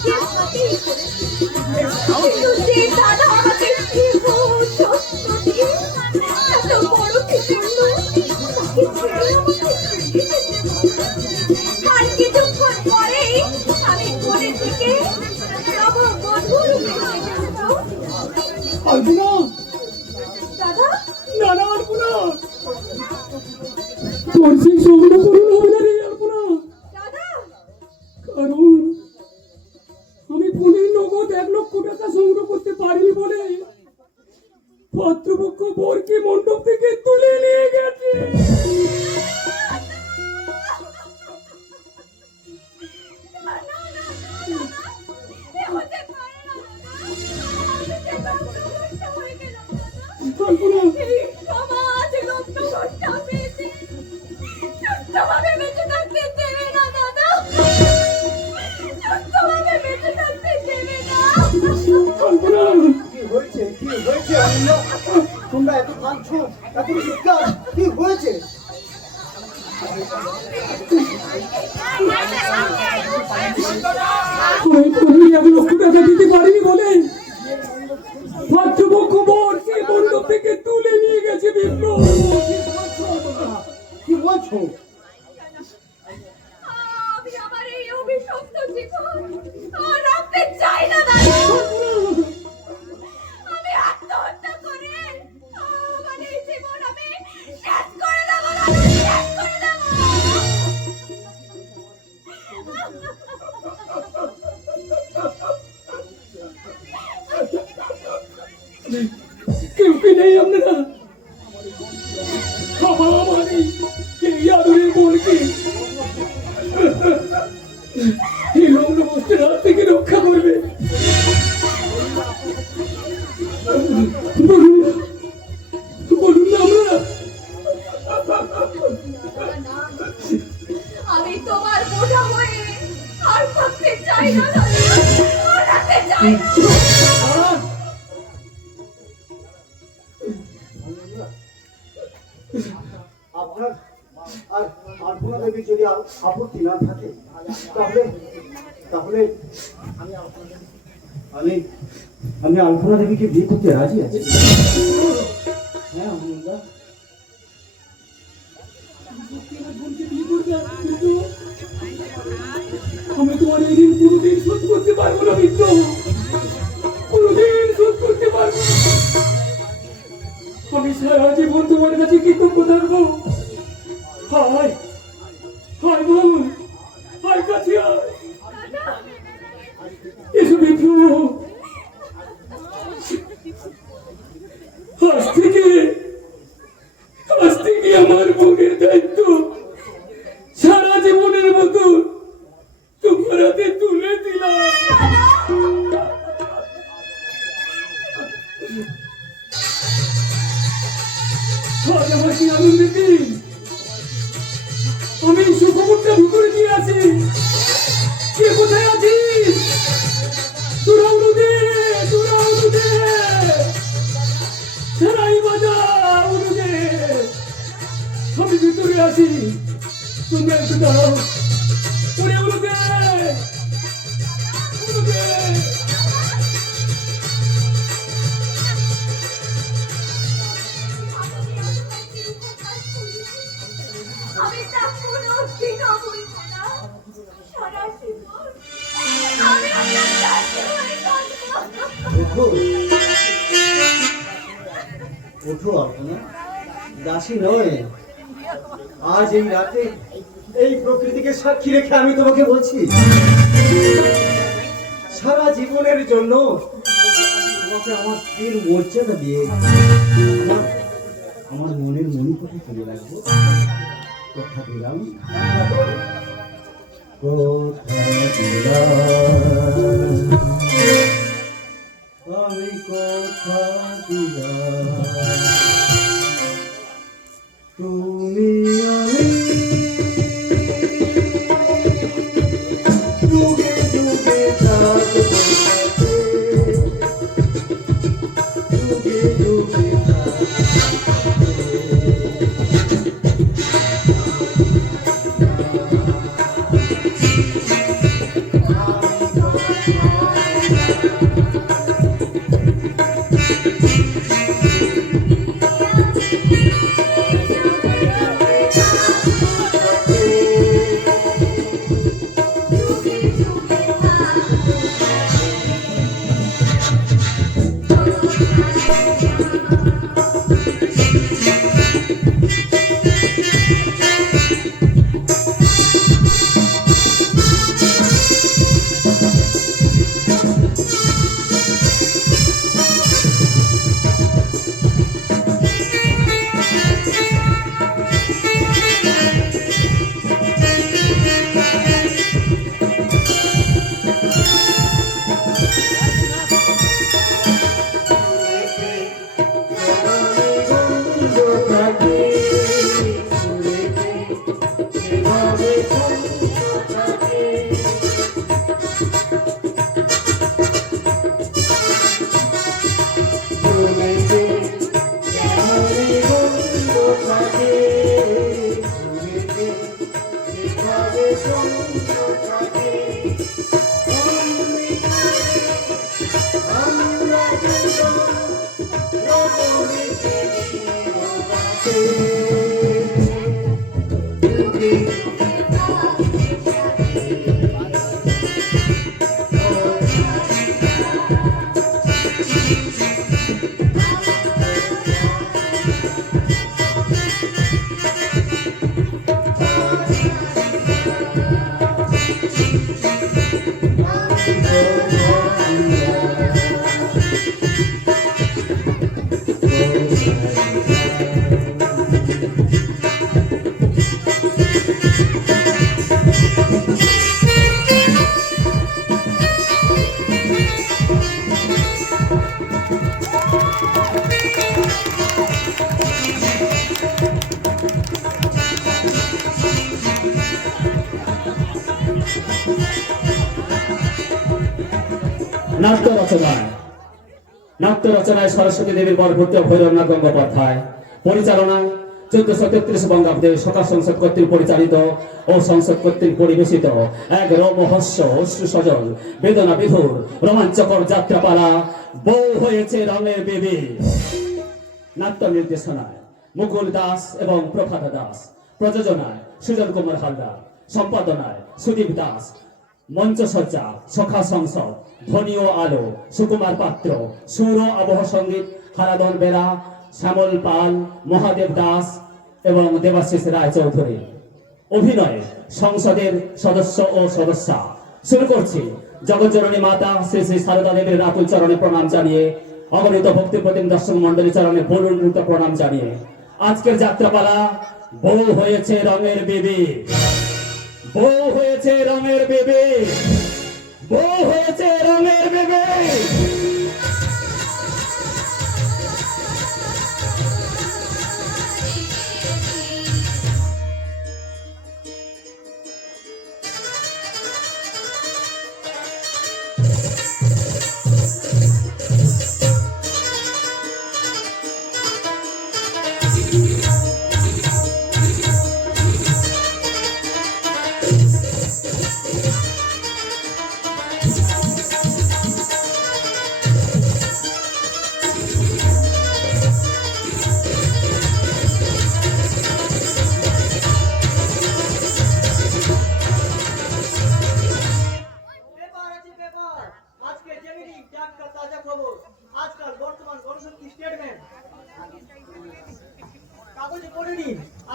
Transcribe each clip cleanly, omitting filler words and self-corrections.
নিজের হাতেই করেছি। কিন্তু যে দাদা আমাকে এত বড় কিছু আর কিছুক্ষণ পরেই আমি কোলে থেকে নববধূর আলপনা, দাদা না আলপনা, তোর সেই সবটা পূরণ হবে না রে আলপনা। দাদা কারণ আমি ফোনের নগদ 1,00,000 টাকা সংগ্রহ করতে পারিনি বলে পাত্রপক্ষ বরকে মণ্ডপ থেকে তুলে নিয়ে গেছে। তোমরা এত কাঁদছো, এত চিৎকার, কি হয়েছে? আমি 1,00,000 টাকা দিতে পারিনি বলে পাত্রপক্ষ বরকে মণ্ডপ থেকে তুলে নিয়ে গেছে। বিপ্লব, কি বলছো? আমি আমার এই অভিশপ্ত জীবন আর রাখতে চাই না দাদা। আমি আত্মহত্যা করে আমার এই জীবন আমি শেষ করে দেব দাদা, শেষ করে দেব। কেউ কি নেই আপনারা? আমার এই আদরের বোনকে এই লগ্নবস্তের হাত থেকে রক্ষা করবে। বলুন না আমরা। আমি তোমার বোঝা হয়ে আর থাকতে চাই না দাদা, আর থাকতে চাই না। আপনার আর আলপনা দেবী যদি আপত্তি না থাকে তাহলে আমি আলপনা দেবীকে বিয়ে করতে রাজি আছি। হ্যাঁ অমুল্লা, আমি তোমার এই ঋণ কোনোদিন শোধ করতে পারবো না মিত্র, কোনোদিন শোধ করতে পারবো না। আমি সারা জীবন তোমার কাছে কৃতজ্ঞ থাকবো। হায় হায় বোন, হায় কাছে আয়। এসো মিত্র, আজ থেকে আমার বোনের দায়িত্ব সারা জীবনের মতো তোমার হাতে তুলে দিলাম। আজ আমার কি আনন্দের দিন। আমি সুখবরটা ভিতরে দিয়ে আছি। কে কোথায় আছিস? তোরা উনুদে, সারাই বাজা উনুদে। আমি ভিতরে আছি, তুমি একটু দাঁড়াও। ওরে উনুদে, আমি তা কোনোদিনও ভুলব না। সারা জীবন আমি আপনার দাসী হয়ে থাকবো। ওঠো আলপনা, দাসী নয়। আজ এই রাতে এই প্রকৃতিকে সাক্ষী রেখে আমি তোমাকে বলছি, সারা জীবনের জন্য তোমাকে আমার স্ত্রীর মর্যাদা দিয়ে আমার মনের মণিপুরে তুলে রাখবো। কথা দিলাম, আমি কথা দিলাম, তুমি আমি যুগে যুগে থাকবো, যুগে যুগে থাকবো। নাট্য রচনায় সরস্বতী দেবীর বরপুত্র ভৈরবনাথ গঙ্গোপাধ্যায়, পরিচালনায় 1433 বঙ্গাব্দে সখা সংসদ কর্তৃক পরিচালিত ও সংসদ কর্তৃক পরিবেশিত এক রোমহর্ষ অশ্রুসজল বেদনা বিধুর রোমাঞ্চকর যাত্রাপালা বউ হয়েছে রঙের বেবি। নাট্য নির্দেশনায় মুকুল দাস এবং প্রভাত দাস, প্রযোজনায় সুজন কুমার হালদার, সম্পাদনায় সুদীপ দাস, মঞ্চসজ্জা সখা সংসদ, ধ্বনি ও আলো সুকুমার পাত্র, সুর ও আবহ সঙ্গীত হারাধন বেরা, শ্যামল পাল, মহাদেব দাস এবং দেবাশিস রায় চৌধুরী। অভিনয়ে সংসদের সদস্য ও সদস্যা। শুরু করছি জগজ্জননী মাতা শ্রী শ্রী সারদা দেবীর রাতুল চরণে প্রণাম জানিয়ে, অগণিত ভক্তিপ্রতিম দর্শক মন্ডলী চরণে ভুলুন্নত প্রণাম জানিয়ে আজকের যাত্রাপালা বউ হয়েছে রঙের বেবি। বউ হয়েছে রঙের বেবি, বউ হয়েছে রঙের বেবি।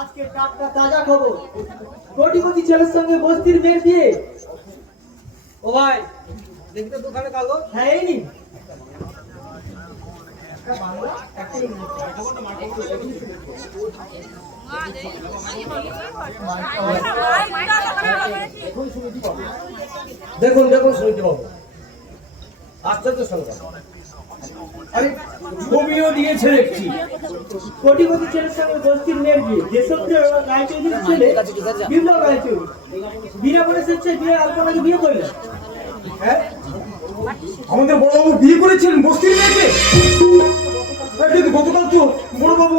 আজকে টাটকা তাজা খবর, কোটিপতি ছেলের সঙ্গে বস্তির মেয়ের বিয়ে। ও ভাই দেখতে দোকানে কাগজ? হ্যাঁ এই নি। দেখুন দেখুন শুনতে পাবো, আশ্চর্য সংবাদ। আরে ছবিও দিয়েছে দেখছি, কোটিপতি ছেলের সঙ্গে বস্তির মেয়ের বিয়ে। যেসব রায়চৌধুরীর ছেলে বিপ্লব রায়চৌধুরী বিনা করে স্বেচ্ছায় বিয়ে আলপনাকে বিয়ে করলেন। হ্যাঁ আমাদের বড়বাবু বিয়ে করেছিলেন বস্তির মেয়েকে। কিন্তু গতকাল তো বড়বাবু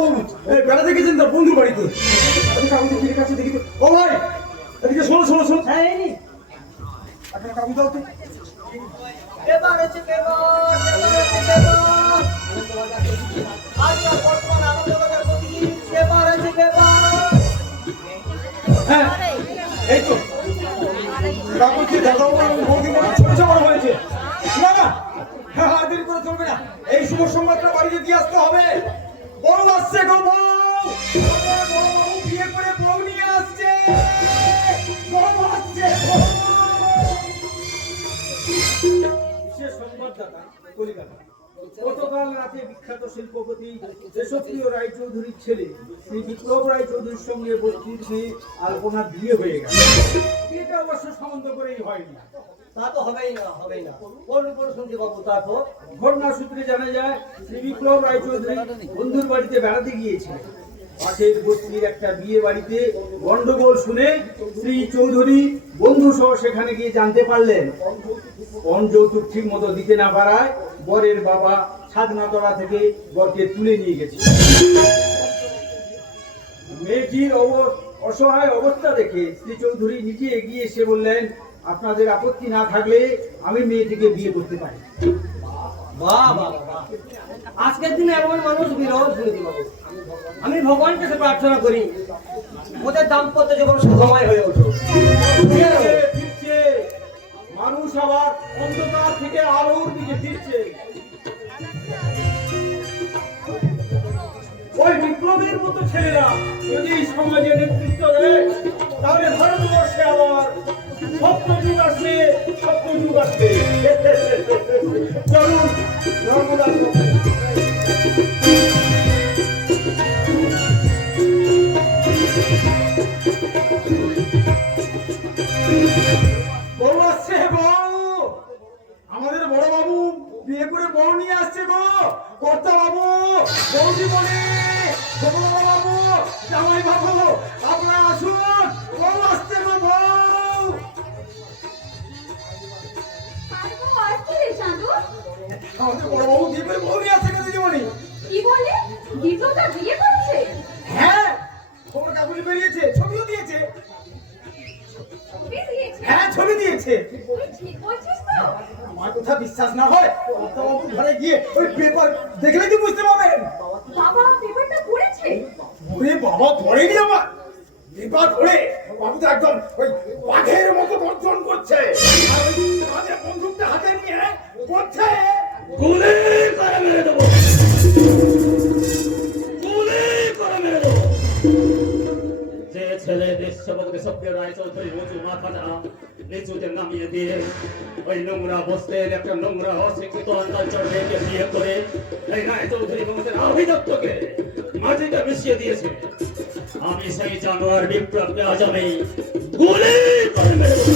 বেড়াতে গেছেন তার বন্ধুর বাড়িতে। কাগজে কি কাছে দেখি তো। ও ভাই এদিকে শোনো শোনো শোনো। হ্যাঁ এই নি একটা কাগজ দাও তো। পেপার আছে পেপার, আজকাল বর্তমান আনন্দবাজার প্রতিদিন পেপার আছে পেপার। হ্যাঁ এই তো কাগজে দাদাও বৌদি মনে ছোট বড় হয়েছে। না না হ্যাঁ হ্যাঁ দেরি করে চলবে না, এই শুভ সংবাদটা বাড়িতে দিয়ে আসতে হবে। বউ আসছে গো বউ, বউ বিয়ে করে বউ নিয়ে আসছে, বউ আসছে। বিশেষ সংবাদদাতা কলিকাতা। গতকাল রাতে বিখ্যাত শিল্পপতি দেশপ্রিয় রায়চৌধুরীর ছেলে শ্রী বিপ্লব রায়চৌধুরীর সঙ্গে বস্তির মেয়ে আলপনার বিয়ে হয়ে গেছে। বিয়েটা অবশ্য সম্বন্ধ করেই হয়নি। তা তো হবেই না, হবেই না। কোন শুনতে পাবো? তারপর ঘটনা সূত্রে জানা যায় শ্রী বিপ্লব রায়চৌধুরী বন্ধুর বাড়িতে বেড়াতে গিয়েছিলেন। পাশের বস্তির একটা বিয়ে বাড়িতে গন্ডগোল শুনে শ্রী চৌধুরী বন্ধু সহ সেখানে গিয়ে জানতে পারলেন পণ যৌতুক ঠিক মতো দিতে না পারায় বরের বাবা ছাদনাতলা থেকে বরকে তুলে নিয়ে গেছে। মেয়েটির অসহায় অবস্থা দেখে শ্রী চৌধুরী নিজে এগিয়ে এসে বললেন, আপনাদের আপত্তি না থাকলে আমি মেয়েটিকে বিয়ে করতে পারি। বাহ বাহ বাহ, আজকের দিনে এমন মানুষ বিরল শুনতে পাবো। আমি ভগবানের কাছে প্রার্থনা করি ওদের দাম্পত্য জীবন সুখময় হয়ে উঠুক। মানুষ আবার অন্ধকার থেকে আলোর দিকে ফিরছে। ওই বিপ্লবের মতো ছেলেরা যদি সমাজে নেতৃত্ব দেয় তাহলে ভারতবর্ষে আবার সত্যযুগ আসবে, সত্যযুগ আসবে। চলুন নর্মদা বউ আসছে, বউ আমাদের বড় বাবু বিয়ে করে বউ নিয়ে আসছে গো। কর্তা বাবু, বৌদি বলে, বাবু, জামাই বাবু, আপনারা আসুন, বউ আসছে গো বউ। আমাদের বড়বাবু বিয়ে করে বউ নিয়ে আসছে দিদিমণি। কি বলে দ্বিতীয়টা বিয়ে করছে? হ্যাঁ, খবর কাগজে বেরিয়েছে, ছবিও দিয়েছে। বেরিয়েছে? হ্যাঁ, ছবি দিয়েছে। তুই ঠিক বলছিস তো? আমার কথা বিশ্বাস না হয় বাবু ঘরে গিয়ে ওই পেপার দেখলে কি বুঝতে পারবেন। বাবা পেপারটা পড়েছে? ওরে বাবা, পড়েনি আমার পেপার পড়ে বাবু তো একদম ওই বাঘের মতো গর্জন করছে, আর ওই কাঁধে বন্দুকটা হাতে নিয়ে বলছে, গুলি করে মেরে দেবো, গুলি করে মেরে দেবো। যে ছেলে দেশভক্তি সক্রিয় রায়চৌধুরীর উঁচু মাথাটা নিচুতে নামিয়ে দিয়ে ওই নোংরা বস্তের একটা নোংরা অশিক্ষিত অঞ্চল মেয়েকে বিয়ে করে এই রায়চৌধুরী বংশের আভিজাত্যকে মাটিতে মিশিয়ে দিয়েছে, আমি সেই জানোয়ার বিপ্লবকে আজ আমি গুলি করে মেরে দেবো।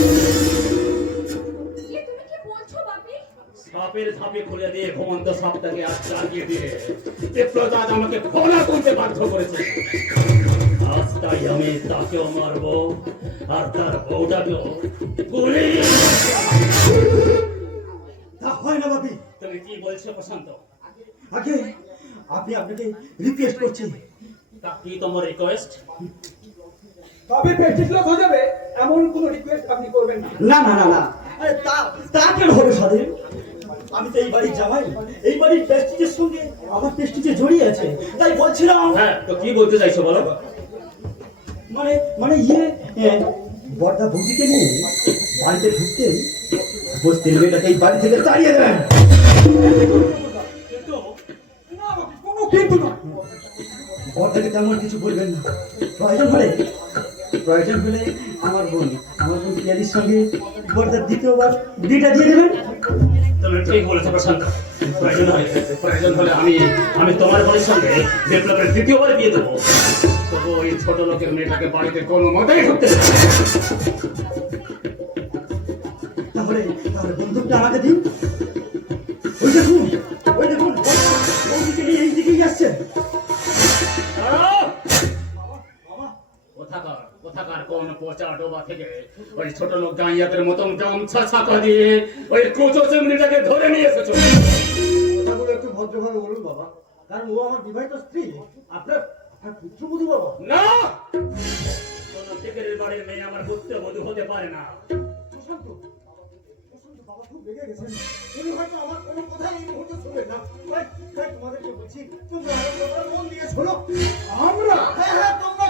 এ তুমি কি বলছো বাপি? সাপের ঝাঁপে খুলে দিয়ে ঘুমন্ত সাপটাকে আজ চালিয়ে দিয়ে বিপ্লব আজ আমাকে ফলা তুলতে বাধ্য করেছে। আজ তাই আমি তাকেও মারবো আর তার বউটাকেও গুলি। তা হয় না বাপি। তুমি কি বলছো প্রশান্ত? আগে আপনি আপনাকে রিকোয়েস্ট করছি। তা কি তোমার রিকোয়েস্ট? তবে প্র্যাকটিসলস হয়ে যাবে এমন কোনো রিকোয়েস্ট আপনি করবেন না। না না না না, আরে তা কেন হবে স্বাধীন? আমি তো এই বাড়ির জামাই, এই বাড়ির প্রেস্টিজের সঙ্গে আমার প্রেস্টিজে জড়িয়ে আছে, তাই বলছিলাম। হ্যাঁ, তো কি বলতে চাইছো বলো? মানে মানে বর্দা বৌদিকে নিয়ে বাড়িতে ঢুকতে বসতে মেয়েটাকে এই বাড়ি থেকে তাড়িয়ে দেবেন। কিন্তু কোনো কিন্তু না, বর্দাকে তেমন কিছু বলবেন না। প্রয়োজন হলে আমার বোন পিয়ালির সঙ্গে বর্দার দ্বিতীয়বার বিয়েটা দিয়ে দেবেন। তুমি ঠিক বলেছো প্রশান্ত। প্রয়োজন হলে আমি তোমার বোনের সঙ্গে বিপ্লবের দ্বিতীয়বার বিয়ে দেবো, তবু ওই ছোট লোকের মেয়েটাকে বাড়িতে কোনো মতেই ঢুকতে দেবো না। তাহলে বন্দুকটা আমাকে দিন। ওই দেখুন বৌদিকে নিয়ে এই দিকেই আসছে। কোথাকার কোন পচা ডোবা থেকে ওই ছোট লোক গাইয়াদের মতন গামছা ছাপা দিয়ে ওই কোচো চিমড়িটাকে ধরে নিয়ে এসেছো। কথাগুলো একটু ভদ্রভাবে বলুন বাবা, কারণ ও আমার বিবাহিত স্ত্রী, আপনার পুত্রবধূ বাবা। না, কোন টেকের বাড়ির মেয়ে আমার পুত্রবধূ হতে পারে না। প্রশান্ত বাবা খুব রেগে গেছেন, উনি হয়তো আমার কোনো কথাই এই মুহূর্তে শুনবেন না। তাই তোমাদেরকে বলছি, তোমরা মন দিয়ে শোনো। আমরা? হ্যাঁ, তোমরা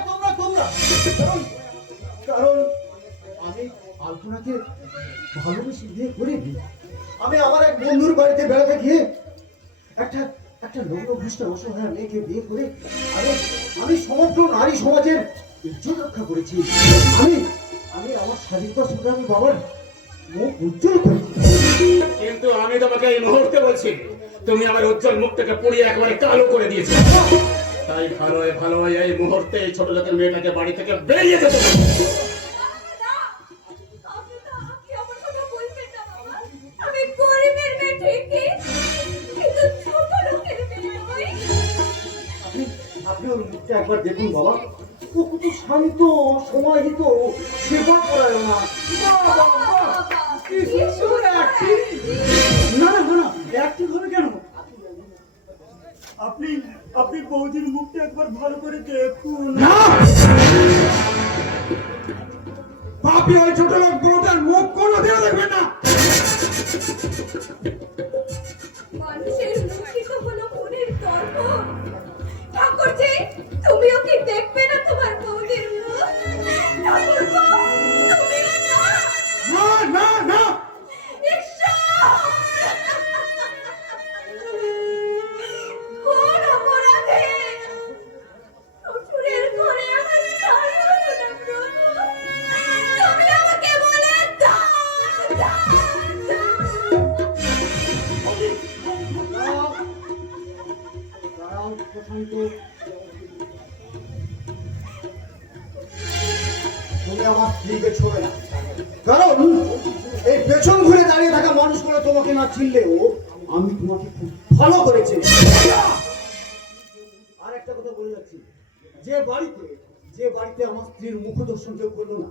কারণ আমি আলপনাকে ভালোবেসে বিয়ে করিনি। আমি আমার এক বন্ধুর বাড়িতে বেড়াতে গিয়ে একটা লগ্নভ্রষ্ট অসহায় মেয়েকে বিয়ে করে আমি সমগ্র নারী সমাজের ইজ্জত রক্ষা করেছি। আমি আমার স্বাধীনতা সংগ্রামী বাবার মুখ উজ্জ্বল করেছি। কিন্তু আমি তোমাকে এই মুহূর্তে বলছি, তুমি আমার উজ্জ্বল মুখটাকে পুড়িয়ে একেবারে কালো করে দিয়েছো। তাই ভালো এই মুহূর্তে এই ছোট লোকের মেয়েটাকে বাড়ি থেকে বেরিয়ে যেতে হবে। না, আপনি আমার কথা বলবেন না বাবা। আমি গরিবের মেয়ে ঠিকই, কিন্তু ছোট লোকের মেয়ে নই। আপনি ওর মুখটা একবার দেখুন বাবা, ও কত শান্ত, সমাহিত, সেবা করায় না। কি সুন্দর অ্যাক্টিং! না অ্যাক্টিং হবে কেন? আপনি বৌদির মুখটা একবার ভালো করে দেখুন। না, আপনি ওই ছোট লোক বউটার মুখ কোনোদিনও দেখবেন না। মানুষের লুকিত হলো মনের তর্ক। ঠাকুরজি, তুমিও কি দেখবে না তোমার বউদের মুখ? ঠাকুরপো, তুমিও না। না কোন অপরাধে শ্বশুরের ঘরে আমার স্থান হলো না প্রভু? তুমি আমাকে বলে তুমি আমার স্ত্রীকে ছোবে না, কারণ এই পেছন ঘুরে দাঁড়িয়ে থাকা মানুষগুলো তোমাকে না চিনলেও আমি তোমাকে খুব ভালো করেছি। আর একটা কথা বলে যাচ্ছি, যে বাড়িতে আমার স্ত্রীর মুখ দর্শন কেউ করলো না,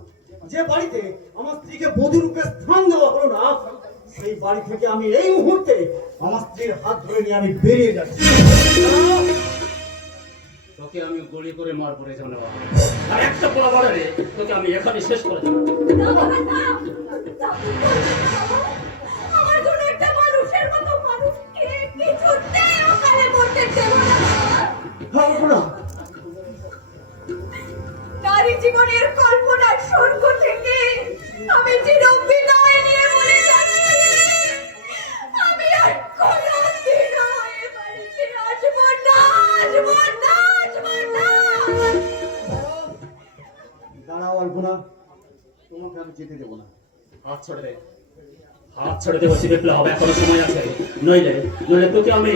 যে বাড়িতে আমার স্ত্রীকে বধূ রূপে স্থান দেওয়া হলো না, সেই বাড়ি থেকে আমি এই মুহূর্তে আমার স্ত্রীর হাত ধরে নিয়ে আমি বেরিয়ে যাচ্ছি। তোকে আমি গুলি করে মারবো রে জানো, আর একটা বড় বড় রে তোকে আমি এখানে শেষ করে দেবো। না বাবা, না। তা কি করবে বাবা? আমার জন্য একটা মানুষের মতো মানুষকে কিছুতেই ওখানে মরতে দেব না বাবা। আলপনা, নারী জীবনের কল্পনার স্বর্গ থেকে আমি চিরবিদায় নিয়ে বলে যাচ্ছি, আমি আর কোনোদিনও এ বাড়িতে আসবো না, আসবো না, আসবো না। দাঁড়াও আলপনা, তোমাকে আমি যেতে দেবো না। হাত ছেড়ে দে, হাত ছেড়ে দে বলছি বিপ্লব, এখনো সময় আছে। নইলে নইলে তোকে আমি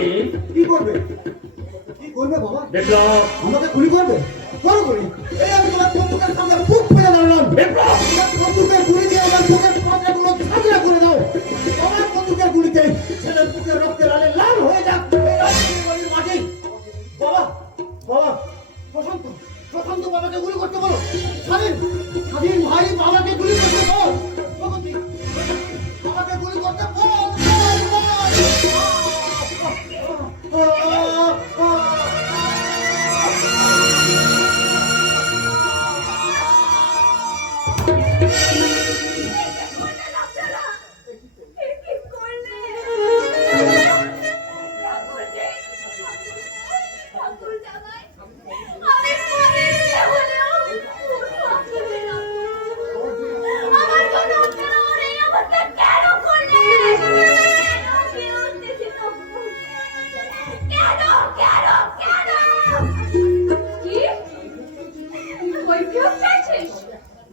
কি করবে? কি করবে বাবা? বিপ্লব, আমাকে গুলি করবে? করো গুলি। এই আমি তোমার বন্দুকের সামনে বুক ফেলে দাঁড়ালাম। বিপ্লব, তোমার বন্দুকের গুলি দিয়ে আমার বুকের পাতাগুলো ঝাঁঝরা করে দাও। আমার বন্দুকের গুলিতে ছেলের বুকের রক্তে লালে লাল হয়ে যাক এই রাজবাড়ির মাটি। বাবা, বাবা, প্রশান্ত, প্রশান্ত বাবাকে গুলি করতে বলো। স্বাধীন, স্বাধীন ভাই বাবাকে গুলি করতে বল। ভগবতী, বাবাকে গুলি করতে বল, বল, বল।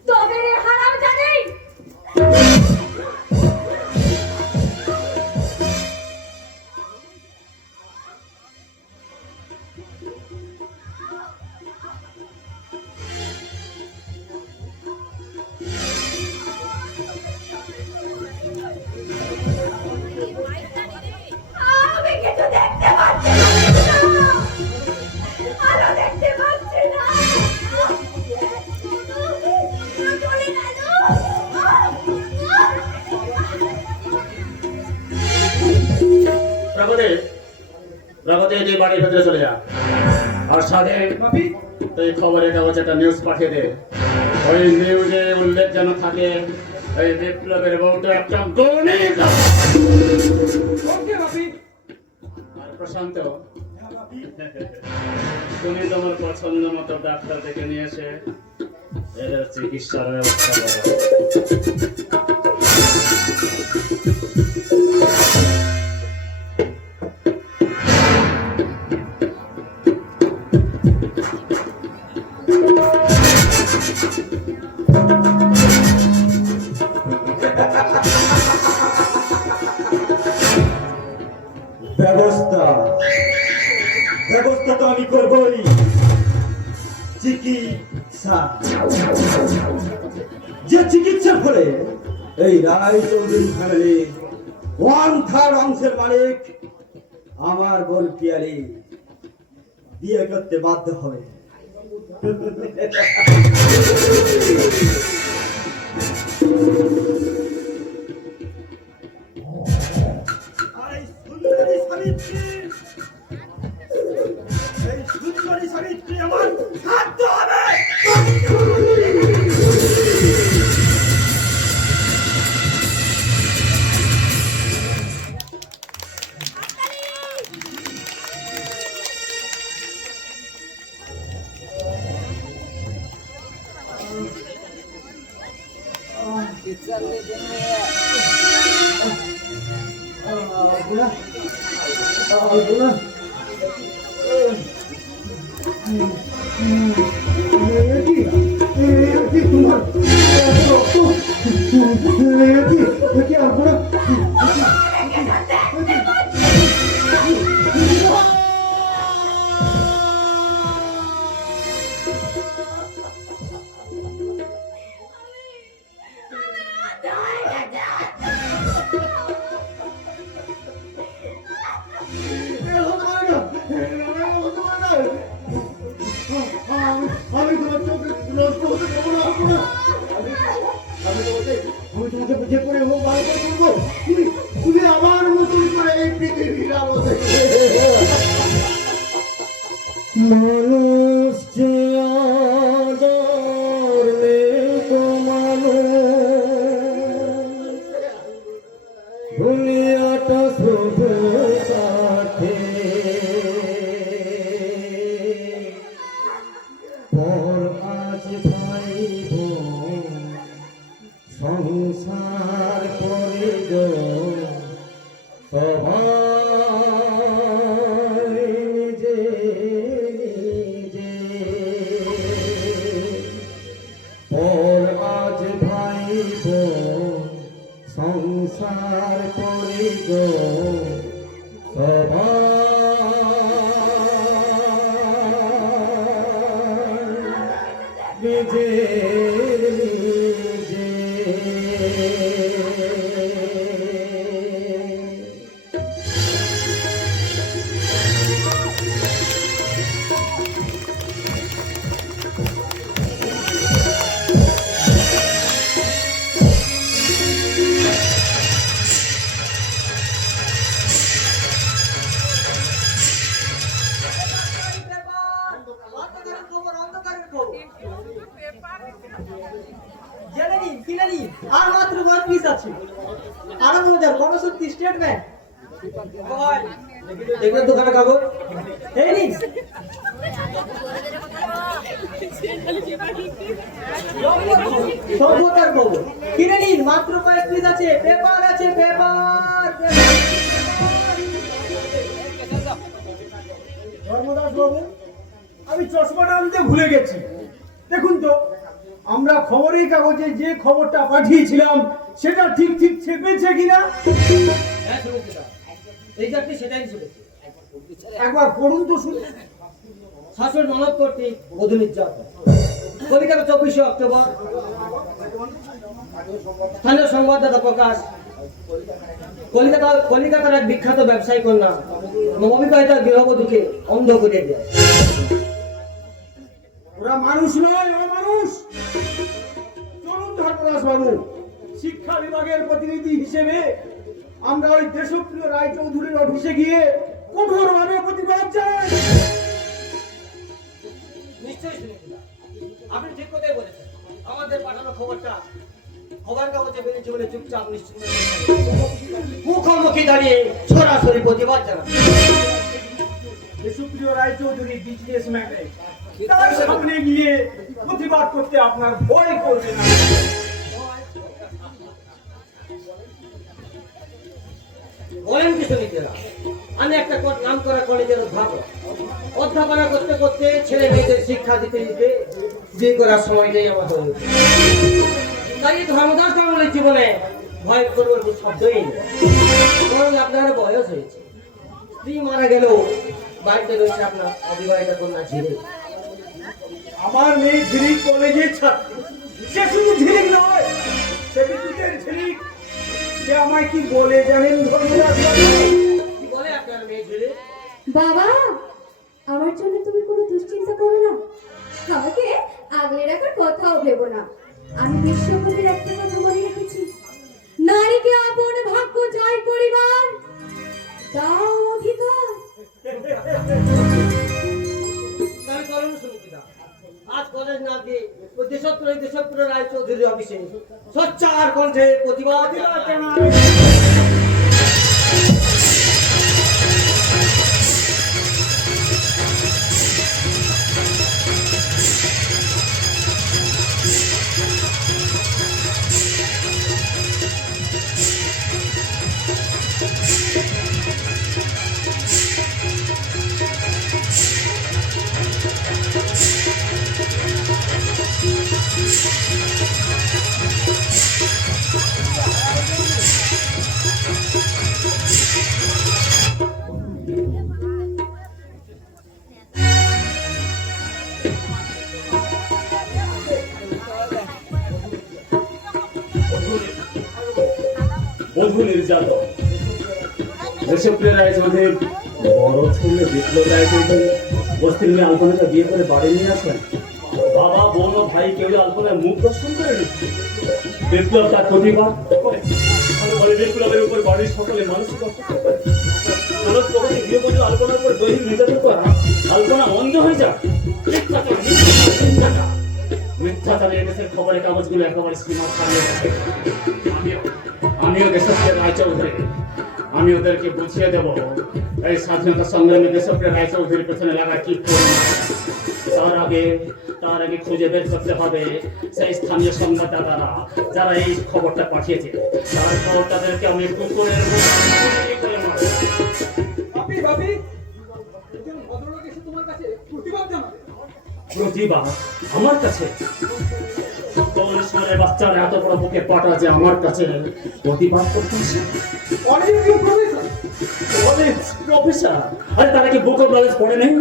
তবে রে হারাম জানি আমি কিছু দেখতে পাচ্ছি না, আলো দেখতে পাচ্ছি না। চলে গেল। প্রভুদেব, প্রভুদেব এই বাড়ির ভেতরে চলে যা। আর সাথে বাপি, এই খবরের কাগজে একটা নিউজ পাঠিয়ে দে। ওই নিউজে উল্লেখ যেন থাকে এই বিপ্লবের বউটা একটা গণিকা। ওকে বাপি। আর প্রশান্ত, তুমি তোমার পছন্দ মতো ডাক্তার দেখে নিয়ে এসে এদের চিকিৎসার ব্যবস্থা করো। ব্যবস্থা, ব্যবস্থা তো আমি করবই। চিকিৎসা, যে চিকিৎসার ফলে এই রায় চৌধুরী ফ্যামিলি 1/3 অংশের মালিক আমার বোন পিয়ালি বিয়ে করতে বাধ্য হবে। আর এই সুন্দরী সাবিত্রী, এই সুন্দরী সাবিত্রী আমার খাদ্য হবে। আমি মানুষ যে আদর তো মানুষ দুনিয়াটা শুধু সাথে পর আজ ভাই বোন সংসার করে সবাই নিজে নিজে পর আজ ভাই বোন সংসার করে সবাই নিজে আর মাত্র 1 পিস আছে। আর মজার গণশক্তি স্টেটমেন্ট দেখবেন দোকানে কাগজ এই নিন। সভ্যতার খবর কিনে নিন, মাত্র কয়েক পিস আছে। পেপার আছে, পেপার। ধর্মদাস বাবু, আমি চশমাটা আনতে ভুলে গেছি। দেখুন তো, আমরা খবরের কাগজে যে খবরটা পাঠিয়েছিলাম সেটা ঠিক ঠিক ছেপেছে কিনা হ্যাঁ শুনেছি, এই যে আপনি সেটাই শুনেছি। একবার পড়ুন তো শুনে। শাসন মানব কর্তৃক বধূ নির্যাতন, কলিকাতা 24শে অক্টোবর। স্থানীয় সংবাদদাতা প্রকাশ, কলিকাতার এক বিখ্যাত ব্যবসায়ী কন্যা নববিবাহিতা গৃহবধূকে অন্ধ করে দেয়। ওরা মানুষ নয়, ওরা মানুষ। চলুন ধর্মদাস বাবু, শিক্ষা বিভাগের প্রতিনিধি হিসেবে আমরা ওই দেশপ্রিয় রায়চৌধুরীর অফিসে গিয়ে কঠোরভাবে প্রতিবাদ জানাই। নিশ্চয়ই শুনেছিলাম, আপনি ঠিক কথাই বলেছেন। আমাদের পাঠানো খবরটা খবর কাগজে বেরিয়েছে বলে চুপচাপ নিশ্চিত মুখোমুখি দাঁড়িয়ে সরাসরি প্রতিবাদ জানান। দেশপ্রিয় রায়চৌধুরী বিজনেস ম্যানে, তার সামনে গিয়ে প্রতিবাদ করতে আপনার ভয় করবে না। বলেন কি শুনিতেরা, আমি একটা নাম করা কলেজের অধ্যাপক। অধ্যাপনা করতে করতে ছেলে মেয়েদের শিক্ষা দিতে দিতে বিয়ে করার সময় নেই আমাদের। তাই ধর্মদাস কামলের জীবনে ভয় করবার কোনো শব্দই নেই। কারণ আপনার বয়স হয়েছে, স্ত্রী মারা গেলেও বাড়িতে রয়েছে আপনার অবিবাহিতা কন্যা ঝিলিক। আমার মেয়ে ঝিলিক কলেজের ছাত্র। সে শুধু ঝিলিক নয়, সে বিদ্যুতের ঝিলিক। সে আমায় কি বলে জানেন ধর্মদাস বাবু? কি বলে আপনার মেয়ে ঝিলিক? বাবা, আমার জন্য তুমি কোনো দুশ্চিন্তা করো না। আমাকে আগলে রাখার কথাও ভেবো না। আমি বিশ্বকবির একটা কথা মনে রেখেছি, নারীকে আপন ভাগ্য জয় করিবার দাও অধিকার। আমি কলম শুনেছি না। আজ কলেজ না দিয়ে ওই দেশপ্রিয় রায়চৌধুরী অফিসে সোচ্চার কণ্ঠে প্রতিবাদ জানাই। বধূ নির্যাতন। দেশপ্রিয় রায়চৌধুরীর বড় ছেলে বিপ্লব রায়চৌধুরী বস্তির মেয়ে আলপনাকে বিয়ে করে বাড়ি নিয়ে আসলেন। বাবা, বোন ও ভাই কেউ আলপনায় মুখ দর্শন করেনি। বিপ্লব তার প্রতিবাদ করে বলে, বিপ্লবের উপর বাড়ির সকলে মানসিক গৃহবধূ আলপনার উপর দৈহিক নির্যাতন করা কল্পনা বন্ধ হয়ে যাক। মিথ্যাচারে দেশের খবরের কাগজগুলো একেবারে সীমা ছাড়িয়ে গেছে। আমিও দেশপ্রিয় রায়চৌধুরী, আমি ওদেরকে বুঝিয়ে দেব এই স্বাধীনতা সংগ্রামী দেশপ্রিয় রায়চৌধুরীর পেছনে লাগা কি করবে। তার আগে খুঁজে বের করতে হবে সেই স্থানীয় সংবাদদাতারা যারা এই খবরটা পাঠিয়েছে। তারপর তাদেরকে আমি কুকুরের মতো করে মারব। বাপি বাপি একজন ভদ্রলোক এসে তোমার কাছে প্রতিবাদ জানাবে। প্রতিবাদ আমার কাছে? কোন সময় বাচ্চার এত বড় বুকে পাটা যে আমার কাছে প্রতিবাদ করতেছে? অনেক প্রফেসর কলেজ প্রফেসর, আরে তারা কি বুক অফ নলেজ পড়ে নেই?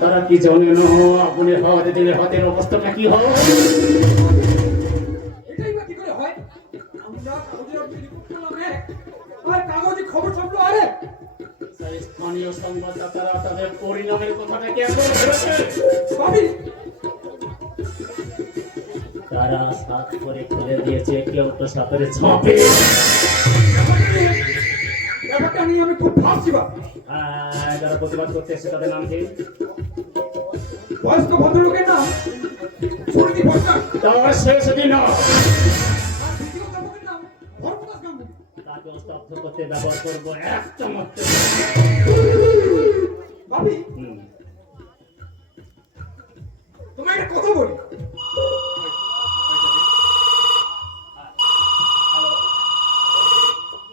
তারা কি জানে না আপনি হাতে দিলে হাতের অবস্থাটা কি হয়? এটাই বা কি করে হয়? আমরা কাগজে রিপোর্ট করলাম এক, আর কাগজে খবর ছাপলো আরেক। সেই স্থানীয় সংবাদদাতারা তাদের পরিণামের কথাটাকে এখন ভেবেছে। বাপি তারা সাত করে খুলে দিয়েছে, কেউ তো সাপের ছাপে। ব্যাপারটা নিয়ে আমি খুব ভাবছি বাপি। যারা প্রতিবাদ করতে এসে তাদের নাম কি? বয়স্ক ভদ্রলোকের নাম সুরজি ভট্টাচার্য। তার শেষ দিন আর দ্বিতীয় অধ্যাপকের নাম ধর্মদাস গাঙ্গুলি। তাকে স্তব্ধ করতে ব্যবহার করবো একটা মাত্র। বাপি হুম। তোমায় একটা কথা বলি। Hello,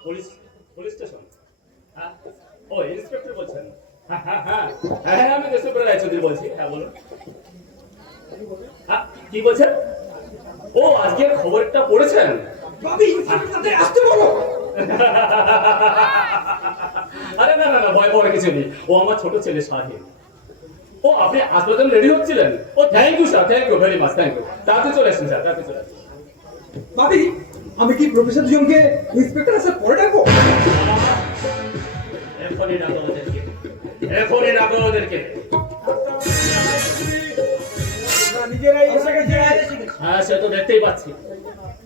police station? হ্যাঁ, ও ইন্সপেক্টর বলছেন? হ্যাঁ হ্যাঁ হ্যাঁ হ্যাঁ, আমি দেশপ্রিয় রায়চৌধুরী বলছি। হ্যাঁ বলুন। হ্যাঁ, কি বলছেন? ও আজকের খবরটা পড়েছেন? বাপি ইন্সপেক্টর আসতে বলো। আরে না না না, ভয় পাওয়ার কিছু নেই। ও আমার ছোট ছেলে স্বাধীন। ও আপনি আসবার জন্য রেডি হচ্ছিলেন? ও thank you sir, thank you very much, thank you. তাড়াতাড়ি চলে আসুন স্যার, তাড়াতাড়ি চলে আসুন। বাপি আমি কি প্রফেসর দুজনকে ইন্সপেক্টর আসার পরে ডাকবো? এখনই ডাকো ওদেরকে, এখনই ডাকো ওদেরকে। আমরা নিজেরাই এসে গেছি। হ্যাঁ, সে তো দেখতেই পাচ্ছি।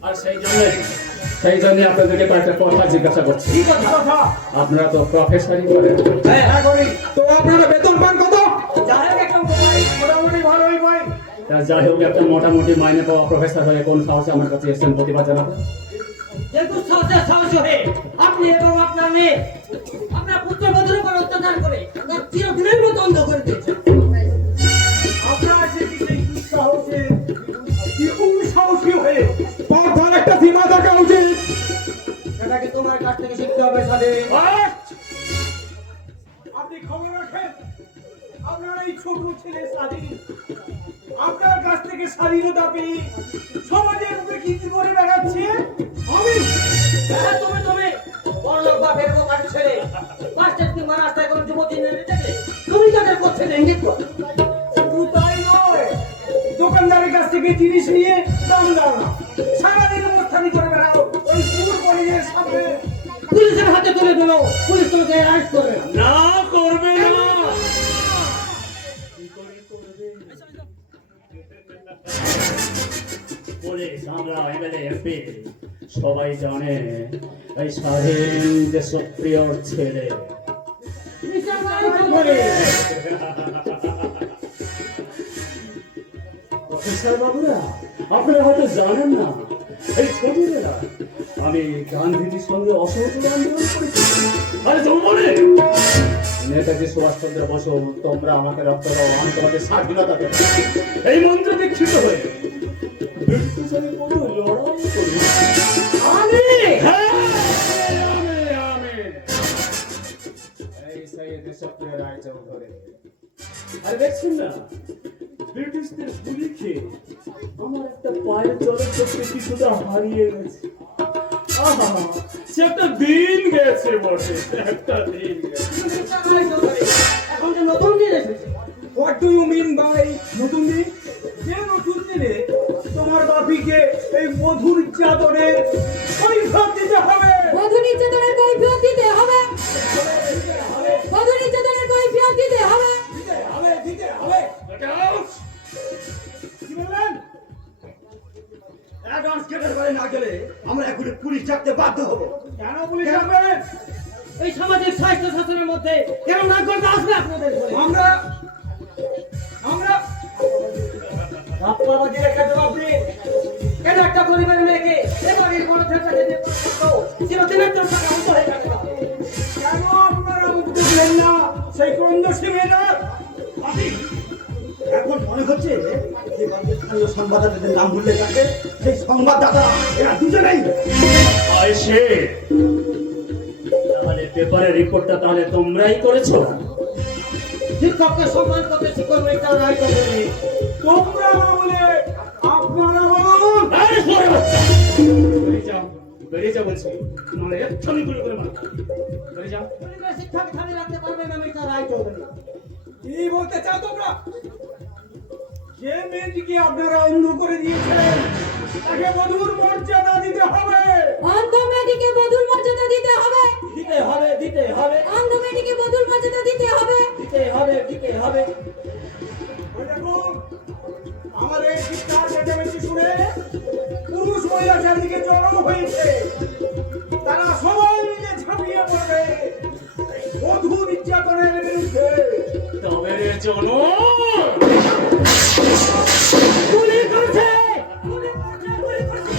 আর সেই জন্য আপনাদেরকে কয়েকটা কথা জিজ্ঞাসা করছি। কি কথা? আপনারা তো প্রফেসরই করেন। হ্যাঁ করি। তো আপনারা বেতন পান কত? মোটামুটি ভালোই পাই। তা যাই হোক, একটা মোটামুটি মাইনে পাওয়া প্রফেসর হয়ে কোন সাহসে আমার কাছে এসেছেন প্রতিবাদ জানাতে? যেহেতু সাহস হয়ে আপনি এবং আপনার মেয়ে আপনার পুত্রবধূর উপর অত্যাচার করে তার চিরদিনের মতো অন্ধ করে দিয়েছেন। আপনারা এসেছি সেই দুঃসাহসে, দ্বিগুণ সাহসী হয়ে। পথ একটা সীমা থাকা উচিত। সেটাকে তোমার কাছ থেকে শিখতে হবে স্বাধীন। আপনি খবর রাখেন, আপনার এই ছোট ছেলে স্বাধীন আপনার কাছ থেকে স্বাধীনতা পেয়ে সমাজের উপরে কি করে বেড়াচ্ছে। আমি হ্যাঁ, তুমি বড়লোক বাপের বোকার ছেলে মাস্টার কিংবা রাস্তায় কোনো যুবতী নেমে থেকে তুমি তাদের করছে ইঙ্গিত করো। শুধু তাই নয়, দোকানদারের কাছ থেকে জিনিস নিয়ে দাম দাও না, সারাদিন অবস্থানি করে বেড়াও ওই পুরো কলেজের সামনে। পুলিশের হাতে তুলে দিল, পুলিশ তোমাকে অ্যারেস্ট করবে না। না, করবে না। পুলিশ, আমরা এমএলএ এমপি সবাই জানে এই স্বাধীন দেশপ্রিয় ছেলে। প্রফেসর বাবুরা, আপনারা হয়তো জানেন না, এই ছোটবেলা আমি গান্ধীজির সঙ্গে অসহযোগ আন্দোলন করেছি। আরে তোমরা নেতাজি সুভাষচন্দ্র বসু, তোমরা আমাকে রক্ত দাও, আমি তোমাকে স্বাধীনতা দেব। এই মন্ত্রে দীক্ষিত হয়ে ব্রিটিশের কোনো লড়াই করি আমি। হ্যাঁ, আমি এই সেই দেশপ্রিয় রায়চৌধুরী। আরে দেখছেন না, ব্রিটিশদের গুলি খেয়ে আমার একটা পায়ের জলের চোখে কিছুটা হারিয়ে গেছে। আহা, সে একটা দিন গেছে বটে, একটা দিন গেছে। এখন যে নতুন দিন এসেছে, what do you mean by নতুন দিন? যে নতুন দিনে তোমার বাপিকে এই মধুর চাদরে কৈফিয়ত দিতে হবে। বধূ নির্যাতনের কৈফিয়ত দিতে হবে। বধূ নির্যাতনের কৈফিয়ত দিতে হবে। দিতে হবে। কি বললেন? অ্যাডভান্স গেটের বাইরে না গেলে আমরা এখন পুলিশ ডাকতে বাধ্য হব। কেন পুলিশ আসবেন? এই সামাজিক স্বাস্থ্য শাসনের মধ্যে কেন না করতে আসবে আপনাদের ঘরে? আমরা বাবাজির একটা জবাব দিন। কেন একটা গরিবের মেয়েকে এ বাড়ির বড় ছেলেটাকে দিয়ে চিরদিনের জন্য টাকা উঠে হয়ে যাবে না? কেন আপনারা উদ্যোগ নেন না সেই ক্রন্দশী মেয়েটার? পাপি, এখন মনে হচ্ছে যে গল্পের স্থানীয় সংবাদদাতাদের নাম ভুললে থাকে সেই সংবাদদাতা এরা দুজনেই। আয়সে তাহলে পেপারের রিপোর্টটা তাহলে তোমরাই করেছো? শিক্ষককে সম্মান করতে শিক্ষক একটা রায় করবে। তোমরা না বলে আপনারা বলুন। আরে সরে বাচ্চা, বেরিয়ে যা বলছি, নাহলে এক্ষুনি গুলি করে মারবো। বেরিয়ে যা। গরিবের শিক্ষাকে খালি রাখতে পারবে না একটা রায় করবে। কি বলতে চাও তোমরা? যে মেয়েটিকে আপনারা অন্ধ করে দিয়েছেন তাকে বধূর মর্যাদা দিতে হবে। অন্ধ মেয়েটিকে বধূর মর্যাদা দিতে হবে। দিতে হবে, দিতে হবে, অন্ধ মেয়েটিকে বধূর মর্যাদা দিতে হবে। দিতে হবে, দিতে হবে। ওই দেখুন, আমার এই চিৎকার চেঁচামেচি শুনে পুরুষ মহিলা চারিদিকে জড়ো হয়েছে। তারা সবাই মিলে ঝাঁপিয়ে পড়বে বধূ নির্যাতনের বিরুদ্ধে। তবে রে জনু, গুলি করছে, গুলি করছে, গুলি করছে।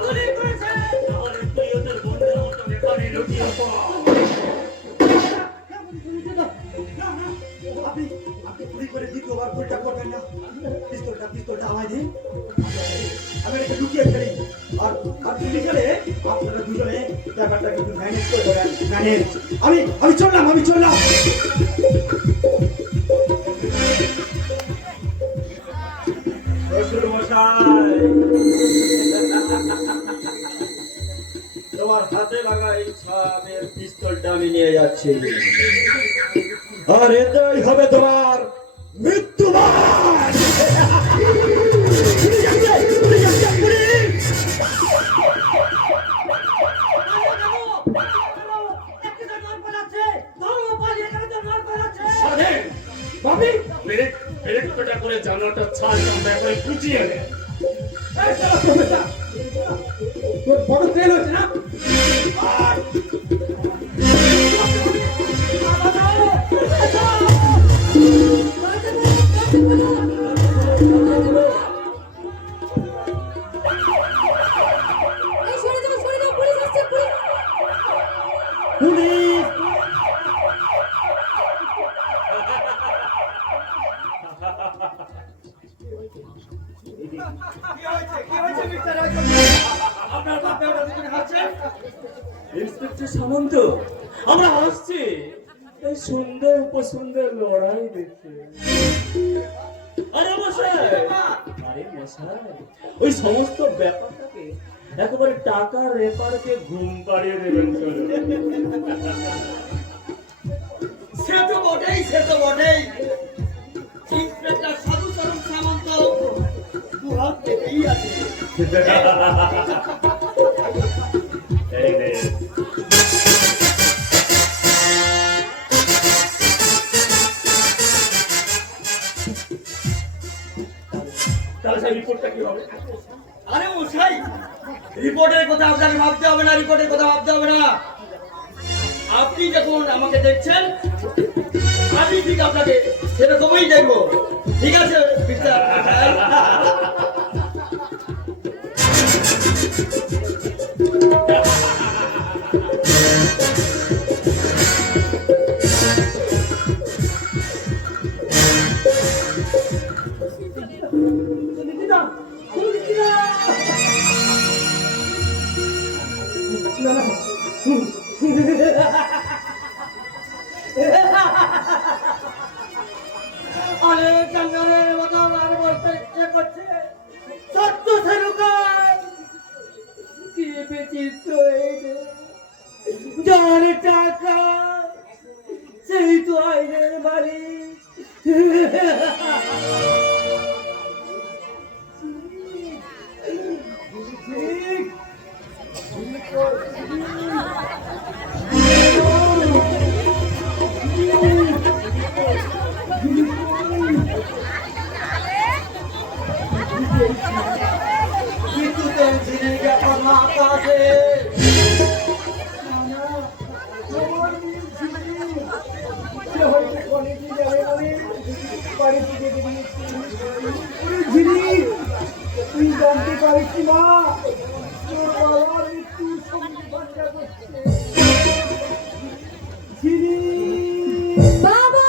গুলি করছে। তাহলে তুই ওদের বন্ধুর মতো এখানে লুকিয়ে পড়। আপনি আপনি গুলি করে দ্বিতীয়বার গুলিটা করবেন না। পিস্তলটা আমায় দিন, আমি এটাকে লুকিয়ে ফেলি। আর আর গুলি খেলে আপনারা দুজনে ব্যাপারটা কিন্তু ম্যানেজ করে দেবেন। ম্যানেজ। আমি চললাম। শ্বশুর মশাই, তোমার হাতে লাগা এই ছাদের পিস্তলটা আমি নিয়ে যাচ্ছি, আর এটাই হবে তোমার মৃত্যুবান। স্বাধীন ভাবি, পেরেক পেটা করে জানাটা ছাড়, আমরা এখন কুচিয়ে নে। এই শালা প্রফেসর, তোর বড় তেল হচ্ছে না? এই সরে যাও, পুলিশ আসছে, পুলিশ। পুলিশ! কি হয়েছে মিস্টার রায়চৌধুরী? আপনার বাপে ওরা দুজনে হাসছেন? ইন্সপেক্টর সামন্ত, আমরা আসছি এই সুন্দর উপসুন্দর লড়াই দেখে। আরে মশাই, ওই সমস্ত ব্যাপারটাকে একেবারে টাকা রেপারকে ঘুম পাড়িয়ে দেবেন। চলো, সে তো বটেই। ইন্সপেক্টর সাধুচরণ সামন্ত দুহাত পেতেই আছে। এই নে। তাহলে সেই রিপোর্টটা কি হবে? আরে মশাই, রিপোর্টের কথা আপনাকে ভাবতে হবে না, আপনি যখন আমাকে দেখছেন আমি ঠিক আপনাকে সেরকমই দেখবো। ঠিক আছে মিস্টার আরে জঙ্গলের মতো আর বলতে ইচ্ছে করছে, সত্য সে লুকায়। কি বিচিত্র এই দেশ। যার টাকা সেই তো আইনের মালিক। বিদ্যুতের ঝিলিকা আকাশে পারি কি মা? তোর বাবার মৃত্যুর সংবাদটা করছে। ঝিনি! বাবা!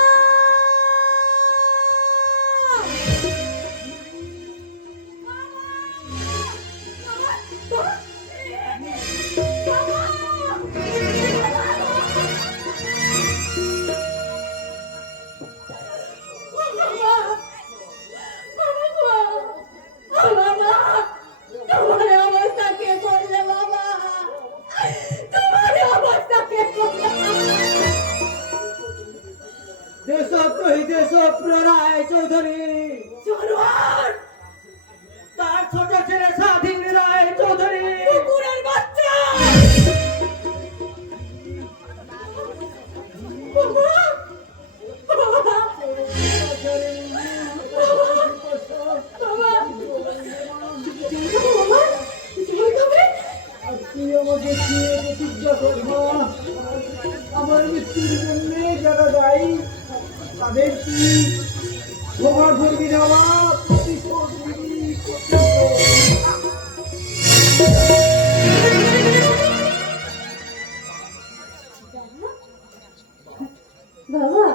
তোমার অবস্থা কে করলে বাবা? তোমার অবস্থা কে করলে? দেশদ্রোহী দেশপ্রিয় রায় চৌধুরী, জানোয়ার! তার ছোট ছেলে স্বাধীন রায় চৌধুরী, কুকুরের বাচ্চা! বাবা! বাবা! বাবা! বাবা! জল খাবে? আর তুই আমাকে দিয়ে প্রতিজ্ঞা কর মা, আমার মৃত্যুর জন্য যারা দায়ী তাদের তুই ক্ষমা করবি না মা, প্রতিশোধ নিবি, প্রতিশোধ। বাবা!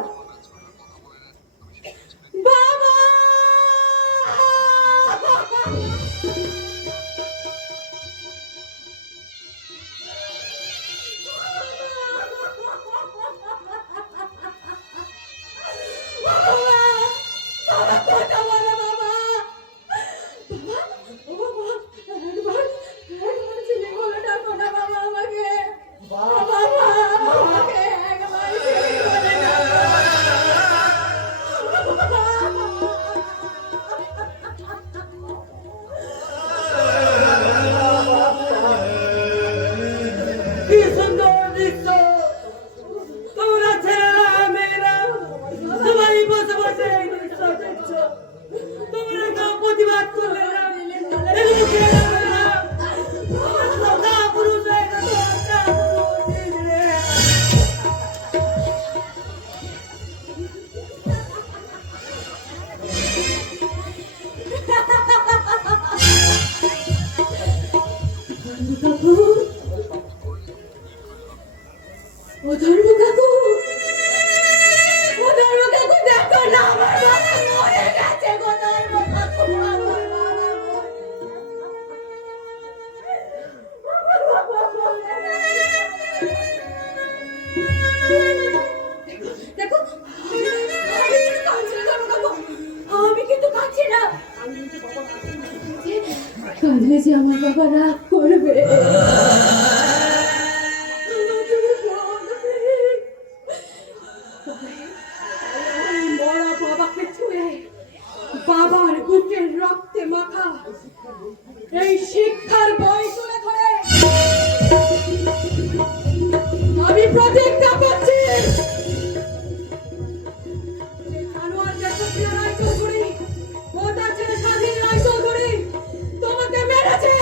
বাবা! বাবা কথা বলো বাবা। বাবা একবার ছেলে বলে ডাকো না বাবা আমাকে। বাবা আমাকে একবার ছেলে বলে ডাকো। কি সুন্দর দৃশ্য! তোমরা ছেলেরা মেয়েরা সবাই বসে বসে এই দৃশ্য দেখছো। তোমরা কেউ প্রতিবাদ করবে না, এগুলো খেয়ে যাবে না। তোমরা তো কাপুরুষ হয়ে গেছো, কাপুরুষ রে। কাকু ও ধর্ম কাকু, ও ধর্ম কাকু দেখো না আমার বাবা মরে গেছে গো ধর্ম কাকু, আমার বাবা মরে দেখো আমি কিন্তু কাঁদছি না। কাঁদলে যে আমার বাবা রাগ করবে। মরা বাবাকে ছুঁয়ে বাবার বুকের রক্তে মাখা এই শিক্ষার বই তুলে ধরে আমি প্রতিজ্ঞা করছি, জানোয়ার দেশপ্রিয় রায় চৌধুরী ও তার ছেলে স্বাধীন রায় চৌধুরী তোমাকে মেরেছে,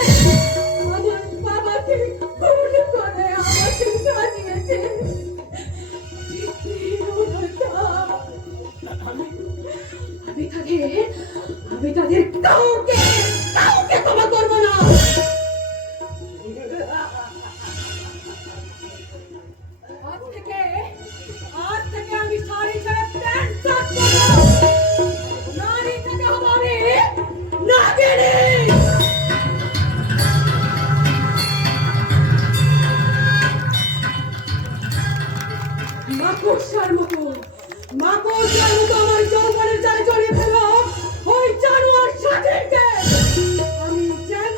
আমার বাবাকে খুন করে আমাকে সাজিয়েছে। আমি তাদের কাউকে ক্ষমা করবো না। আজ থেকে আমি শাড়ি ছেড়ে প্যান্ট শার্ট পরবো। নারী থেকে হবো আমি নাগিনী। মাকড়সার মতো আমার যৌবনের জালে জড়িয়ে ফেলো ওই জানোয়ার স্বাধীনকে। আমি যেন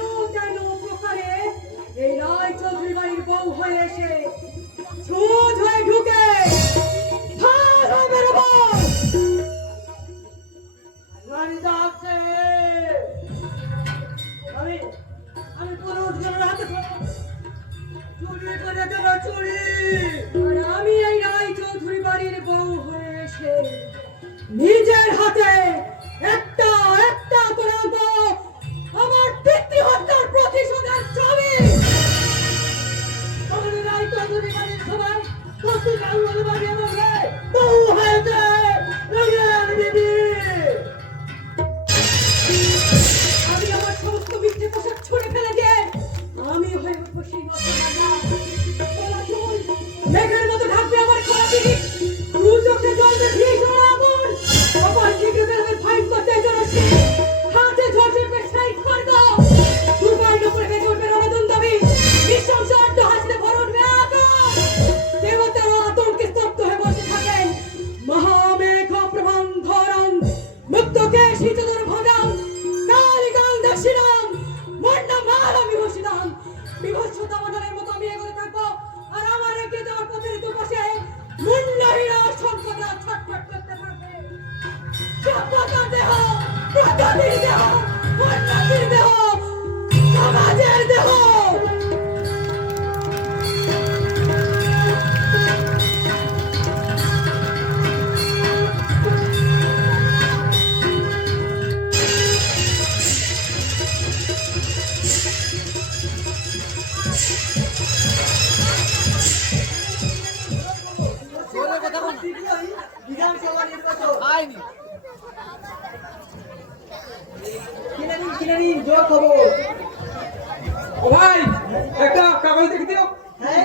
নানি জোর খবর। ও ভাই একটা কাগজ দেখে দিও। হ্যাঁ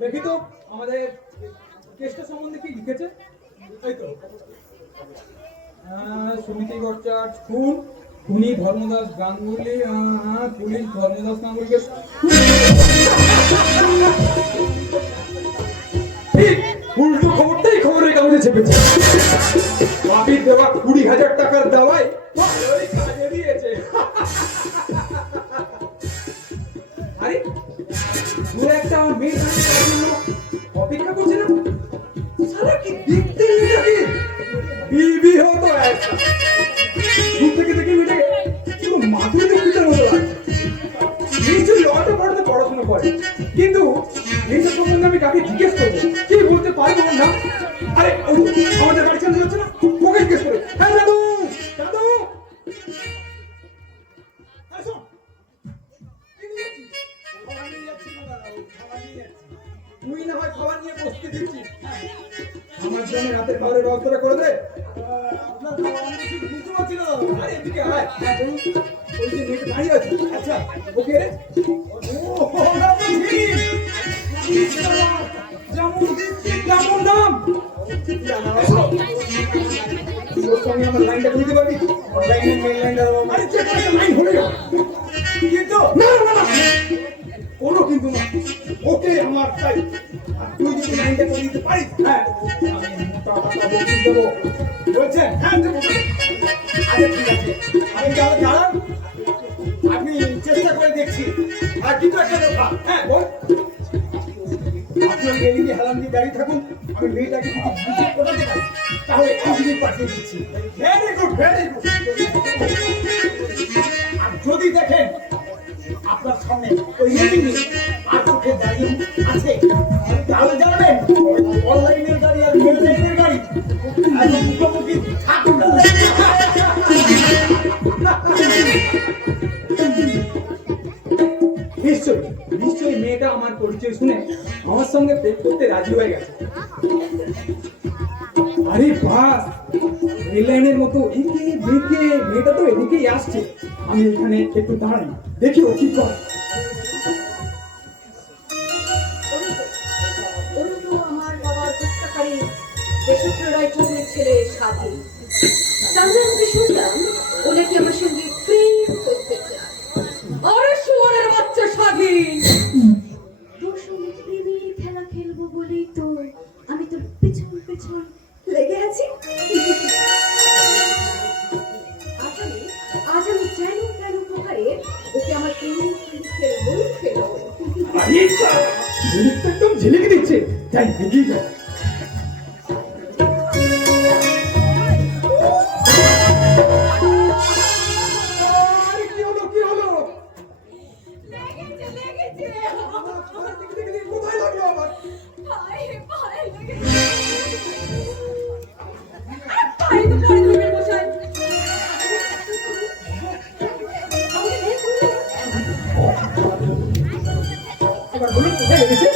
দেখি তো আমাদের কেসটা সম্বন্ধে কি লিখেছে। এই তো সমিতি ভট্টাচার্য খুন, খুনি ধর্মদাস গাঙ্গুলি, পুলিশ ধর্মদাস গাঙ্গুলিকে ঠিক উল্টো খবরটাই খবরের কাগজে চেপেছে। বাপির দেওয়া 20,000 টাকার দাওয়ায় ভালোই কাজে দিয়েছে। আরে দু একটা মেয়ে জন্য অপেক্ষা করছে না, সারা কি দেখতে নাকি বিবি হতো একটা দূর থেকে দেখে মেয়েটাকে পুরো মাধুরী দীক্ষিতের মতো লাগে। নিশ্চয়ই লটা পড়তে পড়াশোনা করে, কিন্তু এইসব সম্বন্ধে আমি কাকে জিজ্ঞেস করবো, কি বলতে পারবো না। আরে আমাদের বাড়ি চালানো যাচ্ছে না, ওকে জিজ্ঞেস করে। হ্যাঁ দাদু দাদু আসো। তুই না হয় খাবার নিয়ে বসতে দিচ্ছিস, আমার জন্য রাতের খাবারের ব্যবস্থাটা করে দে। আরে এদিকে আয়। ওই যে মেয়েটা দাঁড়িয়ে আছে, আচ্ছা ওকে রে। যেমন নাম ওর সঙ্গে আমার লাইনটা বুঝতে পারবি, লাইনের মেন লাইনটা। আরে যে কোনো একটা লাইন হলে কিন্তু না না না কোনো কিন্তু না, ওকে আমার চাই। আর তুই যদি লাইনটা করে দিতে পারিস, হ্যাঁ আমি মোটা টাকা বকিয়ে দেবো। বলছেন হ্যাঁ দেবো। আচ্ছা ঠিক আছে, আমি তাহলে দাঁড়ান, আমি চেষ্টা করে দেখছি। আর কিন্তু একটা কথা, হ্যাঁ বল। আপনার এদিকে হেলান দিয়ে দাঁড়িয়ে থাকুন, আমি মেয়েটাকে যদি বুঝে পড়াতে পারি তাহলে আমি পাঠিয়ে দিচ্ছি। Very good very good. আর যদি দেখেন আপনার সামনে ওই মেয়ে আর চোখে দাঁড়িয়ে আছে, তাহলে জানবেন অনলাইনের গাড়ি আর মেনলাইনের গাড়ি আর মুখোমুখি ঠাকুর। নিশ্চয়ই নিশ্চয়ই মেয়েটা আমার পরিচয় শুনে আমার সঙ্গে প্রেম করতে রাজি হয়ে গেছে। আরে বাস রেল লাইনের মতো একে বেঁকে মেয়েটা তো এদিকেই আসছে। আমি এখানে একটু দাঁড়াই, দেখি ও কি করে। আমার বাবার হত্যাকারী দেশপ্রিয় রায়চৌধুরীর ছেলে স্বাধীন। তারপরে আমি শুনলাম ও নাকি আমার সঙ্গে প্রেম করতে চায়। আরে শুয়োরের বাচ্চা স্বাধীন, তোর সঙ্গে প্রেমের খেলা খেলবো বলেই তো আমি তোর পেছন পেছন লেগে আছি। আজ আমি কেন কেন প্রকারে ওকে আমার প্রেমের খেলবো খেলবো। আরে ঝিলিকটা একদম ঝিলিকে দিচ্ছে, যাই এগিয়ে যাই। আরে কি হলো কি হলো? লেগেছে লেগেছে, কোথায় লাগলো আমার? পায়ে পায়ে লেগেছে। আরে পায়ে তো পড়ে ধরবে মশাই। এবার বলুন কোথায় লেগেছে?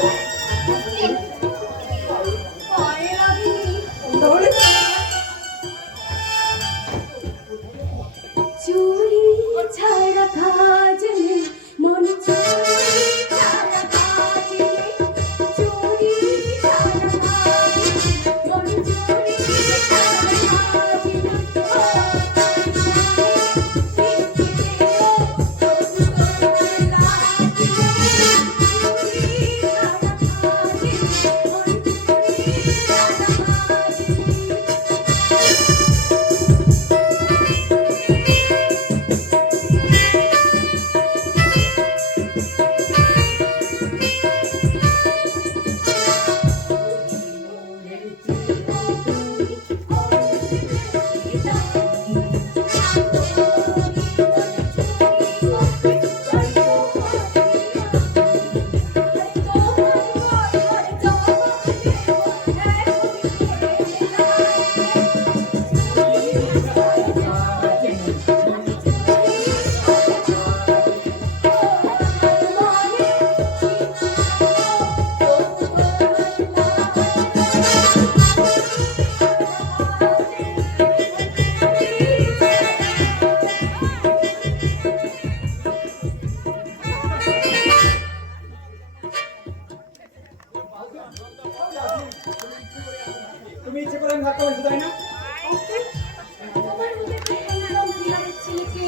তুমি ইচ্ছে করে আমি ধাক্কা মারছি তাই না? তোমার মধ্যে কি এরকম বিড়ালের ছেলেকে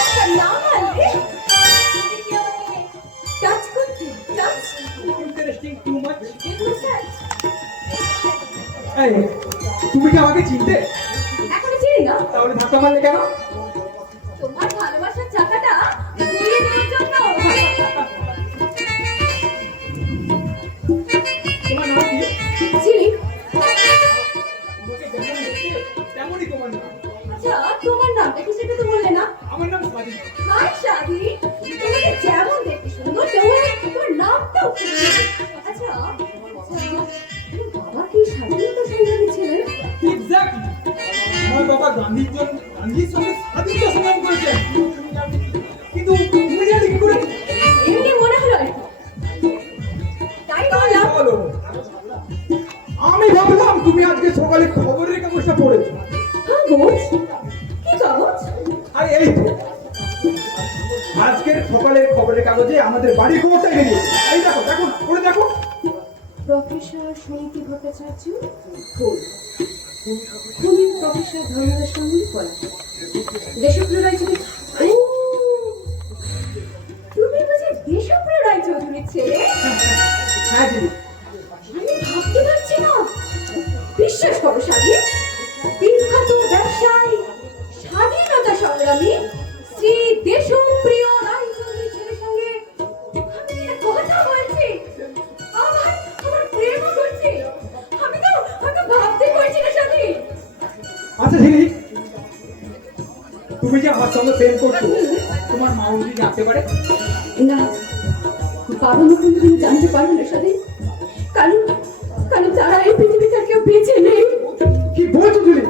একটা নাম আনবে? তুমি কি আমাকে টাচ করতে? Touch? Interesting too much. Innocent? এই, তুমি কি আমাকে চিনতে? এখনো চিনি না। তাহলে ধাক্কা মারলে কেন? তোমার ভালোবাসার চাকাটা ঘুরিয়ে দেওয়ার জন্য। তোমার নাম কি? চিনি। তোমাকে যেমন দেখতে তেমনই তোমার নাম। আচ্ছা, তোমার নামটা কি সেটা তো বললে না? আমার নাম স্বাধীন। হাই শাদি, তোমাকে যেমন দেখতে সুন্দর তেমন তোমার নামটাও সুন্দর। আচ্ছা, তোমার বাবা কি স্বাধীনতা সংগ্রামী ছিলেন? এক্স্যাক্টলি। আমার বাবা গান্ধীর সঙ্গে স্বাধীনতা সংগ্রাম করেছেন। কিন্তু তুমি জানলে কি করে? এমনি মনে হলো আর কি। তাই বললাম। বলো। আমি ভাবলাম তুমি আজকে সকালে খবরের কাগজটা পড়েছো। কাগজ? কি কাগজ? আর এই তো আজকের সকালের খবরের কাগজে আমাদের বাড়ির খবরটা বেরিয়েছে। এই দেখো, দেখো না, পড়ে দেখো। প্রফেসর সুনীতি ভট্টাচার্য ফুল খুনি প্রফেসর ধর্মদাস গাঙ্গুলি পলাশ দেশপ্রিয় রায়চৌধুরী। ও, তুমি বুঝি দেশপ্রিয় রায়চৌধুরীর ছেলে? হ্যাঁ জি। আমি ভাবতে পারছি না। বিশ্বাস করো শালী, বিখ্যাত ব্যবসায়ী স্বাধীনতা সংগ্রামী শ্রী দেশপ্রিয় রায়চৌধুরীর ছেলের সঙ্গে আমি একটা কথা বলছি। আমার প্রেমও করছি। আমি তো ভাবতে পারছি না শালী। আচ্ছা ঝিলি, তুমি যে আমার সঙ্গে প্রেম করছো, তোমার মা যদি জানতে পারে? না, বাবা মা কোনোদিন জানতে পারবে না শালী। কারণ কারণ তারা এই পৃথিবীতে আর কেউ বেঁচে নেই। কি বলছো ঝিলি?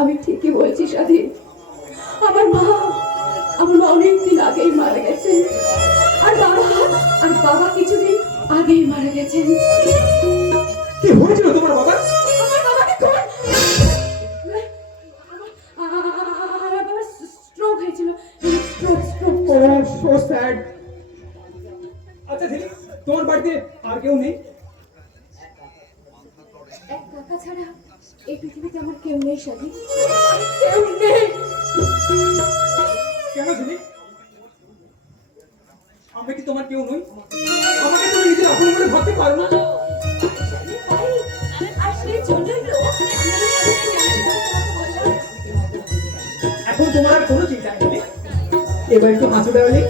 আমি ঠিকই বলছি শালী। আমার মা অনেকদিন আগেই মারা গেছেন। আর বাবা কিছুদিন আগেই মারা গেছেন। কি হয়েছিল তোমার বাবা? আমার বাবাকে আমার বাবার স্ট্রোক হয়েছিল। স্ট্রোক। So sad. আচ্ছা ঝিলি, তোমার বাড়িতে আর কেউ নেই? এক কাকা ছাড়া এই পৃথিবীতে আমার কেউ নেই শালী। কেউ নেই। কেন ঝিলি? আমি কি তোমার কেউ নই? আমাকে তুমি নিজের আপন বলে ভাবতে পারো না? তাই আর সেই জন্যই তো আমি বললাম। এখন তোমার আর কোনো চিন্তা নেই। এবার একটু হাসু দেওয়ালি।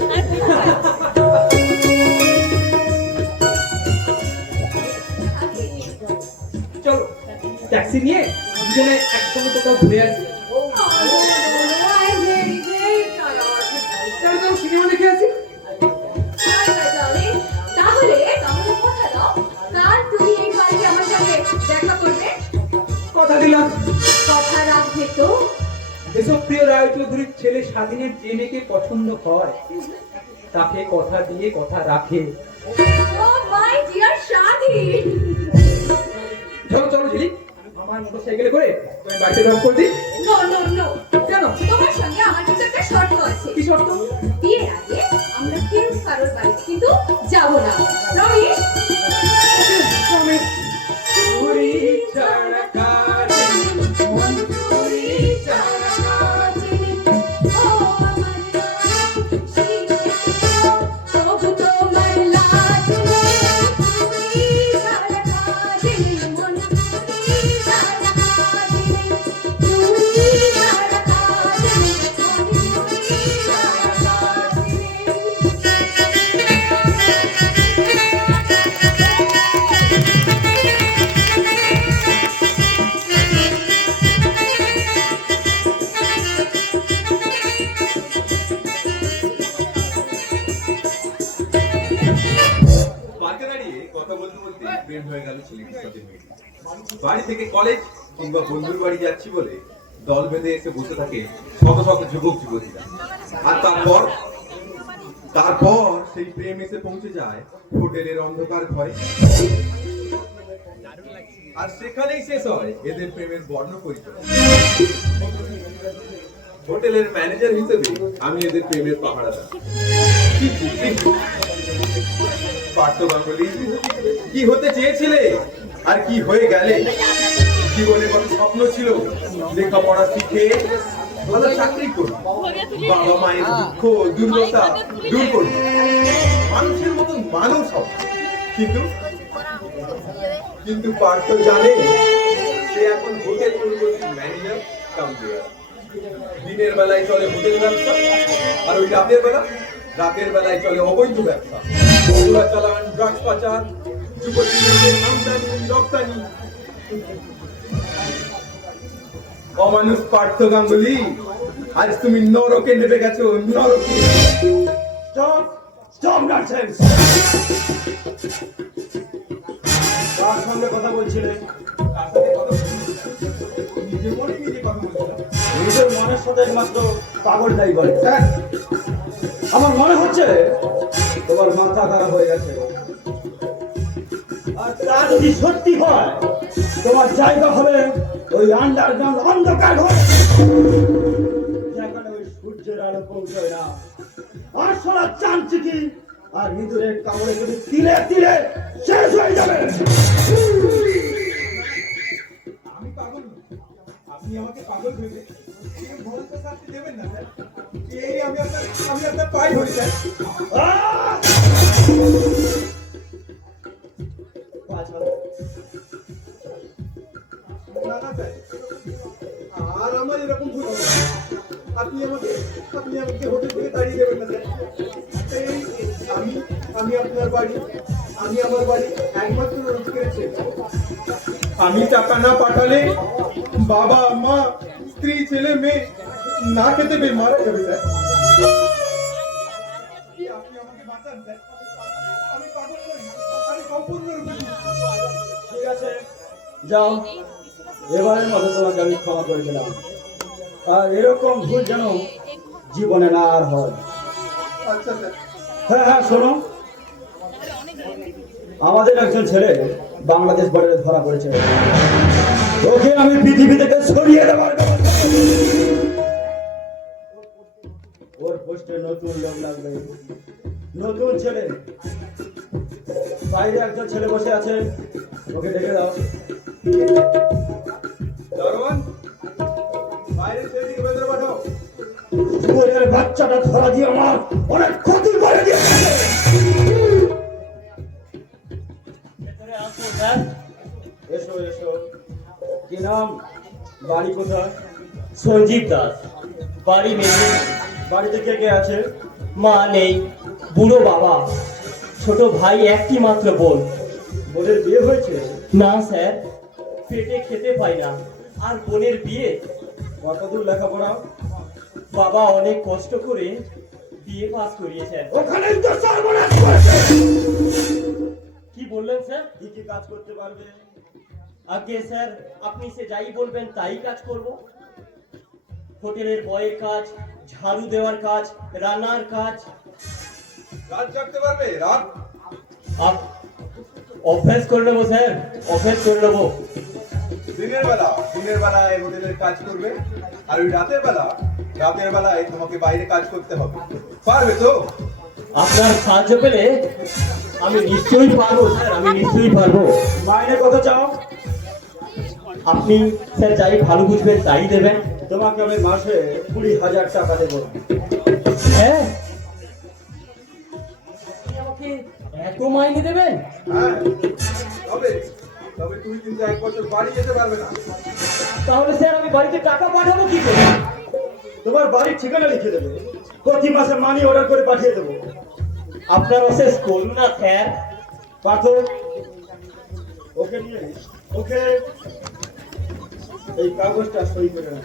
চলো ট্যাক্সি নিয়ে দুজনে একসঙ্গে কোথাও ঘুরে আসি। চলো চলো, সিনেমা দেখে আসি। তাহলে কথা দাও, কাল তুমি এই বাড়িতে আমার সঙ্গে দেখা করবে। কথা দিলাম। কথা রাখবে তো? দেশপ্রিয় রায়চৌধুরীর ছেলে স্বাধীনের যে মেয়েকে পছন্দ হয় তাকে কথা দিয়ে কথা রাখে। ও মাই ডিয়ার স্বাধীন। চলো চলো ঝিলি, আমার মোটরসাইকেলে করে তুমি বাড়িতে ড্রপ করে দিই। নো। কেন? তোমার সঙ্গে আমার কিছু একটা শর্ত আছে। কি শর্ত? বিয়ের আগে আমরা কেউ কারোর বাড়িতে কিন্তু যাবো না। রমেশ, চুরি ছাড়া কাটে, মন চুরি ছাড়া কাটে। ও আমার তবু তোমার লাজ নেই। চুরি ছাড়া কাজে মন চুরি ছাড়া কাজে চুরি ছাড়া কাজে মন চুরি ছাড়া পার্কে দাঁড়িয়ে কথা বলতে বলতে প্রেম হয়ে গেল ছেলেটির সাথে মেয়েটি। বাড়ি থেকে কলেজ কিংবা বন্ধুর বাড়ি যাচ্ছি বলে দল বেঁধে এসে বসে থাকে শত শত যুবক যুবতীরা। আর তারপর সেই প্রেম এসে পৌঁছে যায় হোটেলের অন্ধকার ঘরে। আর সেখানেই শেষ হয় এদের প্রেমের বর্ণ পরিচয়। হোটেলের ম্যানেজার হিসেবে আমি এদের প্রেমের পাহারাদার। পার্থ গাঙ্গুলি, কি হতে চেয়েছিলে আর কি হয়ে গেলে? জীবনে কত স্বপ্ন ছিল, লেখাপড়া শিখে ভালো চাকরি করো, বাবা মায়ের দুঃখ দুর্দশা দূর করো, মানুষের মতন মানুষ হও। কিন্তু কিন্তু পার্থ জানে সে এখন হোটেল ম্যানেজার কাম দেয়া। দিনের বেলায় চলে হোটেল ব্যবসা, আর ওই রাতের বেলায় চলে অবৈধ ব্যবসা, চোরা চালান, ড্রাগস পাচার, যুবতীদের আমদানি রপ্তানি। অমানুষ পার্থ গাঙ্গুলি, আজ তুমি নরকে নেমে গেছো, নরকে। Stop stop nonsense. কার সঙ্গে কথা বলছিলেন? তার সাথে কথা বলছি। নিজে মনে নিজে কথা বলছিলাম। নিজের মনের সাথে একমাত্র পাগলটাই বলে। স্যার, আমার মনে হচ্ছে তোমার মাথা খারাপ হয়ে গেছে, আর তা যদি সত্যি হয় তোমার জায়গা হবে ওই আন্ডারগ্রাউন্ড অন্ধকার ঘর, যেখানে ওই সূর্যের আলো পৌঁছয় না, আর সোনা চানচিকি আর ইঁদুরের কামড়ে যদি তিলে তিলে শেষ হয়ে যাবে। আমি পাগল নই। আপনি আমাকে পাগল ভেবে এই ভয়ঙ্কর শাস্তি দেবেন না স্যার। এই আমি আপনার পায়ে ধরি স্যার। আহ! না না স্যার, আর আমার এরকম ভুল হবে না। আপনি আমাকে হোটেল থেকে তাড়িয়ে দেবেন না স্যার। এই আমি আপনার বাড়ি, আমি আমার বাড়ি একমাত্র রোজগারের ছেলে। আমি টাকা না পাঠালে বাবা মা স্ত্রী ছেলে মেয়ে না খেতে পেয়ে মারা যাবে স্যার। আপনি আমাকে বাঁচান স্যার। আমি পাগল নই, আমি সম্পূর্ণরূপে ঠিক আছে, যাও, এবারের মতো তোমাকে আমি ক্ষমা করে দিলাম, আর এরকম ভুল যেন জীবনে না আর হয়। আচ্ছা স্যার। হ্যাঁ হ্যাঁ, শোনো, আমাদের একজন ছেলে বাংলাদেশ বর্ডারে ধরা পড়েছে, ওকে আমি পৃথিবী থেকে সরিয়ে দেওয়ার ব্যবস্থা করছি। ওর পোস্টে নতুন লোক লাগবে, নতুন ছেলে। বাইরে একজন ছেলে বসে আছে, ওকে ডেকে দাও। দারোয়ান, বাইরের ছেলেটিকে ভেতরে পাঠাও। শুয়োরের বাচ্চাটা ধরা দিয়ে আমার অনেক ক্ষতি করে দিয়েছে। এসো এসো। কি নাম, বাড়ি কোথায়? সঞ্জীব দাস, বাড়ি মেয়ে, বাড়িতে কে কে আছে? মা নেই, বুড়ো বাবা, ছোট ভাই একটি মাত্র বোন। বোনের বিয়ে হয়েছে? না স্যার, পেটে খেতে পাই না, আর বোনের বিয়ে। কতদূর লেখাপড়া? বাবা অনেক কষ্ট করে বিয়ে পাস করিয়েছেন। ওখানেই তো সর্বনাশ করেছে। কি বললেন স্যার? কি কি কাজ করতে পারবে? আগে স্যার, আপনি সে যাই বলবেন তাই কাজ করব। হোটেলের বয়ের কাজ, ঝাড়ু দেওয়ার কাজ, রান্নার কাজ। রাত জাগতে পারবে? রাত অভ্যাস করে নেবো স্যার, অভ্যাস করে নেবো। দিনের বেলায় হোটেলের কাজ করবে, আর ওই রাতের বেলায় তোমাকে বাইরে কাজ করতে হবে। পারবে তো? আপনার সাহায্য পেলে আমি নিশ্চয়ই পারবো স্যার, আমি নিশ্চয়ই পারবো। মাইনে কত চাও? আপনি স্যার যাই ভালো বুঝবেন তাই দেবেন। তোমাকে আমি মাসে 20,000 টাকা দেবো। হ্যাঁ, আপনি আমাকে এত মাইনে দেবেন? হ্যাঁ, তবে তুমি কিন্তু 1 বছর বাড়ি যেতে পারবে না। তাহলে স্যার আমি বাড়িতে টাকা পাঠাবো কি করে? তোমার বাড়ির ঠিকানা লিখে দেবে, প্রতি মাসে মানি অর্ডার করে পাঠিয়ে দেবো। আপনার অশেষ করুণা স্যার। পাঠক, ওকে নিয়ে ওকে এই কাগজটা সই করে রাখ।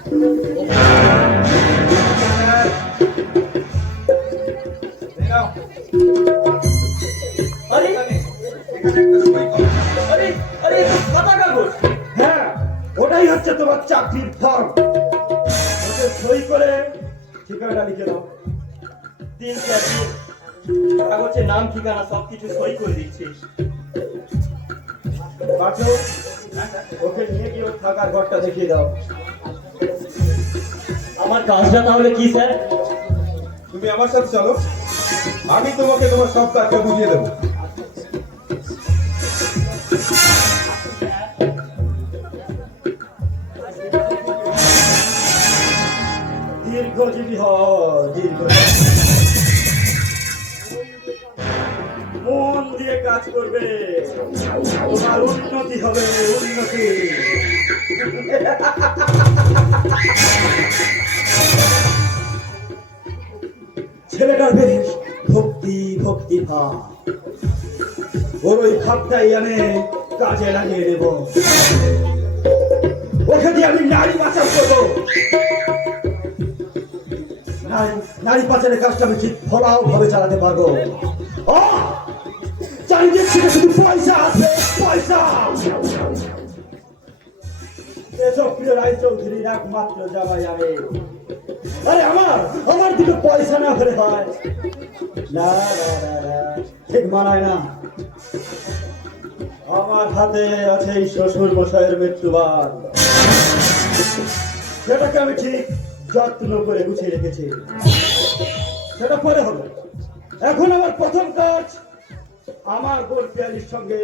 এই নাও, আরে এখানে একটা সই করো। আরে আরে, এ তো সাদা কাগজ। হ্যাঁ, ওটাই হচ্ছে তোমার চাকরির ফর্ম। ওকে সই করে ঠিকানাটা লিখে দাও। দিন স্যার দিন। কাগজের নাম ঠিকানা সবকিছু সই করে দিচ্ছি। পাঠক, ওকে নিয়ে গিয়ে ওর থাকার ঘরটা দেখিয়ে দাও। আমার কাজটা তাহলে কি স্যার? তুমি আমার সাথে চলো। আমি তোমাকে তোমার সব কাজটা বুঝিয়ে দেবো। দীর্ঘজীবী হ, মন দিয়ে কাজ করবে, তোমার উন্নতি হবে, উন্নতি। ছেলেটার বেশ ভক্তি ভাব, ওর ওই ভাবটাই আমি কাজে লাগিয়ে দেব। ওকে দিয়ে আমি নারী পাচার করবো। নারী পাচারের কাজটা আমি ঠিক ফলাও ভাবে চালাতে পারবো। চারিদিক থেকে শুধু পয়সা আসবে, পয়সা। এসব প্রিয় রায়চৌধুরীর একমাত্র জামাই আমি। আরে আমার দিকে পয়সা না হলে হয় না, ঠিক মানায় না। আমার হাতে আছে এই শ্বশুর মশাইয়ের মৃত্যুবান, সেটাকে আমি ঠিক যত্ন করে গুছিয়ে রেখেছি। সেটা পরে হবে। এখন আমার প্রথম কাজ আমার বোন পিয়ালির সঙ্গে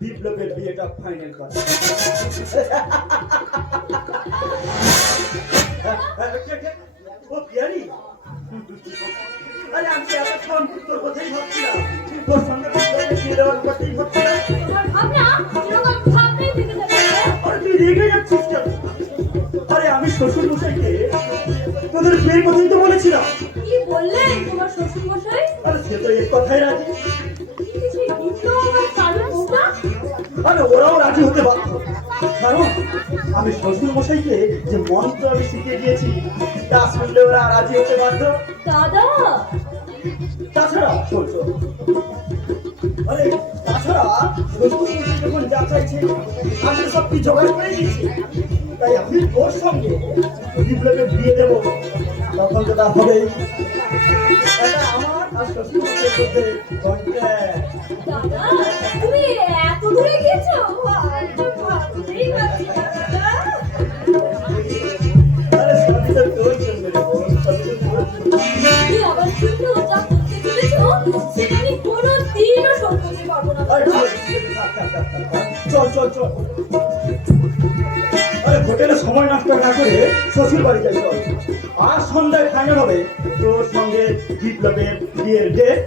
বিপ্লবের বিয়েটা ফাইনাল করা। ও পিয়ালি, আরে আমি এতক্ষণ তোর কথাই ভাবছিলাম, তোর সঙ্গে বিয়ে দেওয়ার কথাই ভাবছিলাম। আরে তুই রেগে যাচ্ছিস কেন? আরে আমি শ্বশুর মশাইকে তোদের বিয়ের কথাই তো বলেছিলাম। কি বললেন তোমার শ্বশুর মশাই? আরে সে তো এক কথাই রাজি। আরে ওরাও রাজি হতে বাধ্য, কারণ আমি শ্বশুর মশাইকে যে মন্ত্র আমি শিখিয়ে দিয়েছি তা শুনলে ওরা রাজি হতে বাধ্য। দাদা, তাছাড়া চলছো, আরে তাছাড়া শ্বশুর মশাই যখন যা চাইছে আমি সব কি জোগাড় করে দিয়েছি। তাই আমি ওর সঙ্গে বিপ্লবের বিয়ে দেবো, তখন তো তা হবেই। এটা আমার আর শ্বশুর মশাইয়ের মধ্যে কন্ট্রাক্ট। দাদা তুমি এত দূরে গিয়েছো? ভাবতেই পারছি না দাদা। আরে সবই তো তোর জন্য রে বোন, সবই তো তোর জন্য। তুমি আবার শুনলো যা করতে চলেছো সেটা আমি কোনোদিনও সহ্য করতে পারবো না আরে দাদা। চল চল চল, আরে হোটেলে সময় নষ্ট না করে শ্বশুর বাড়ি যাই চল। আর সন্ধ্যায় ফাইনাল হবে তোর সঙ্গে বিপ্লবের বিয়ের ডেট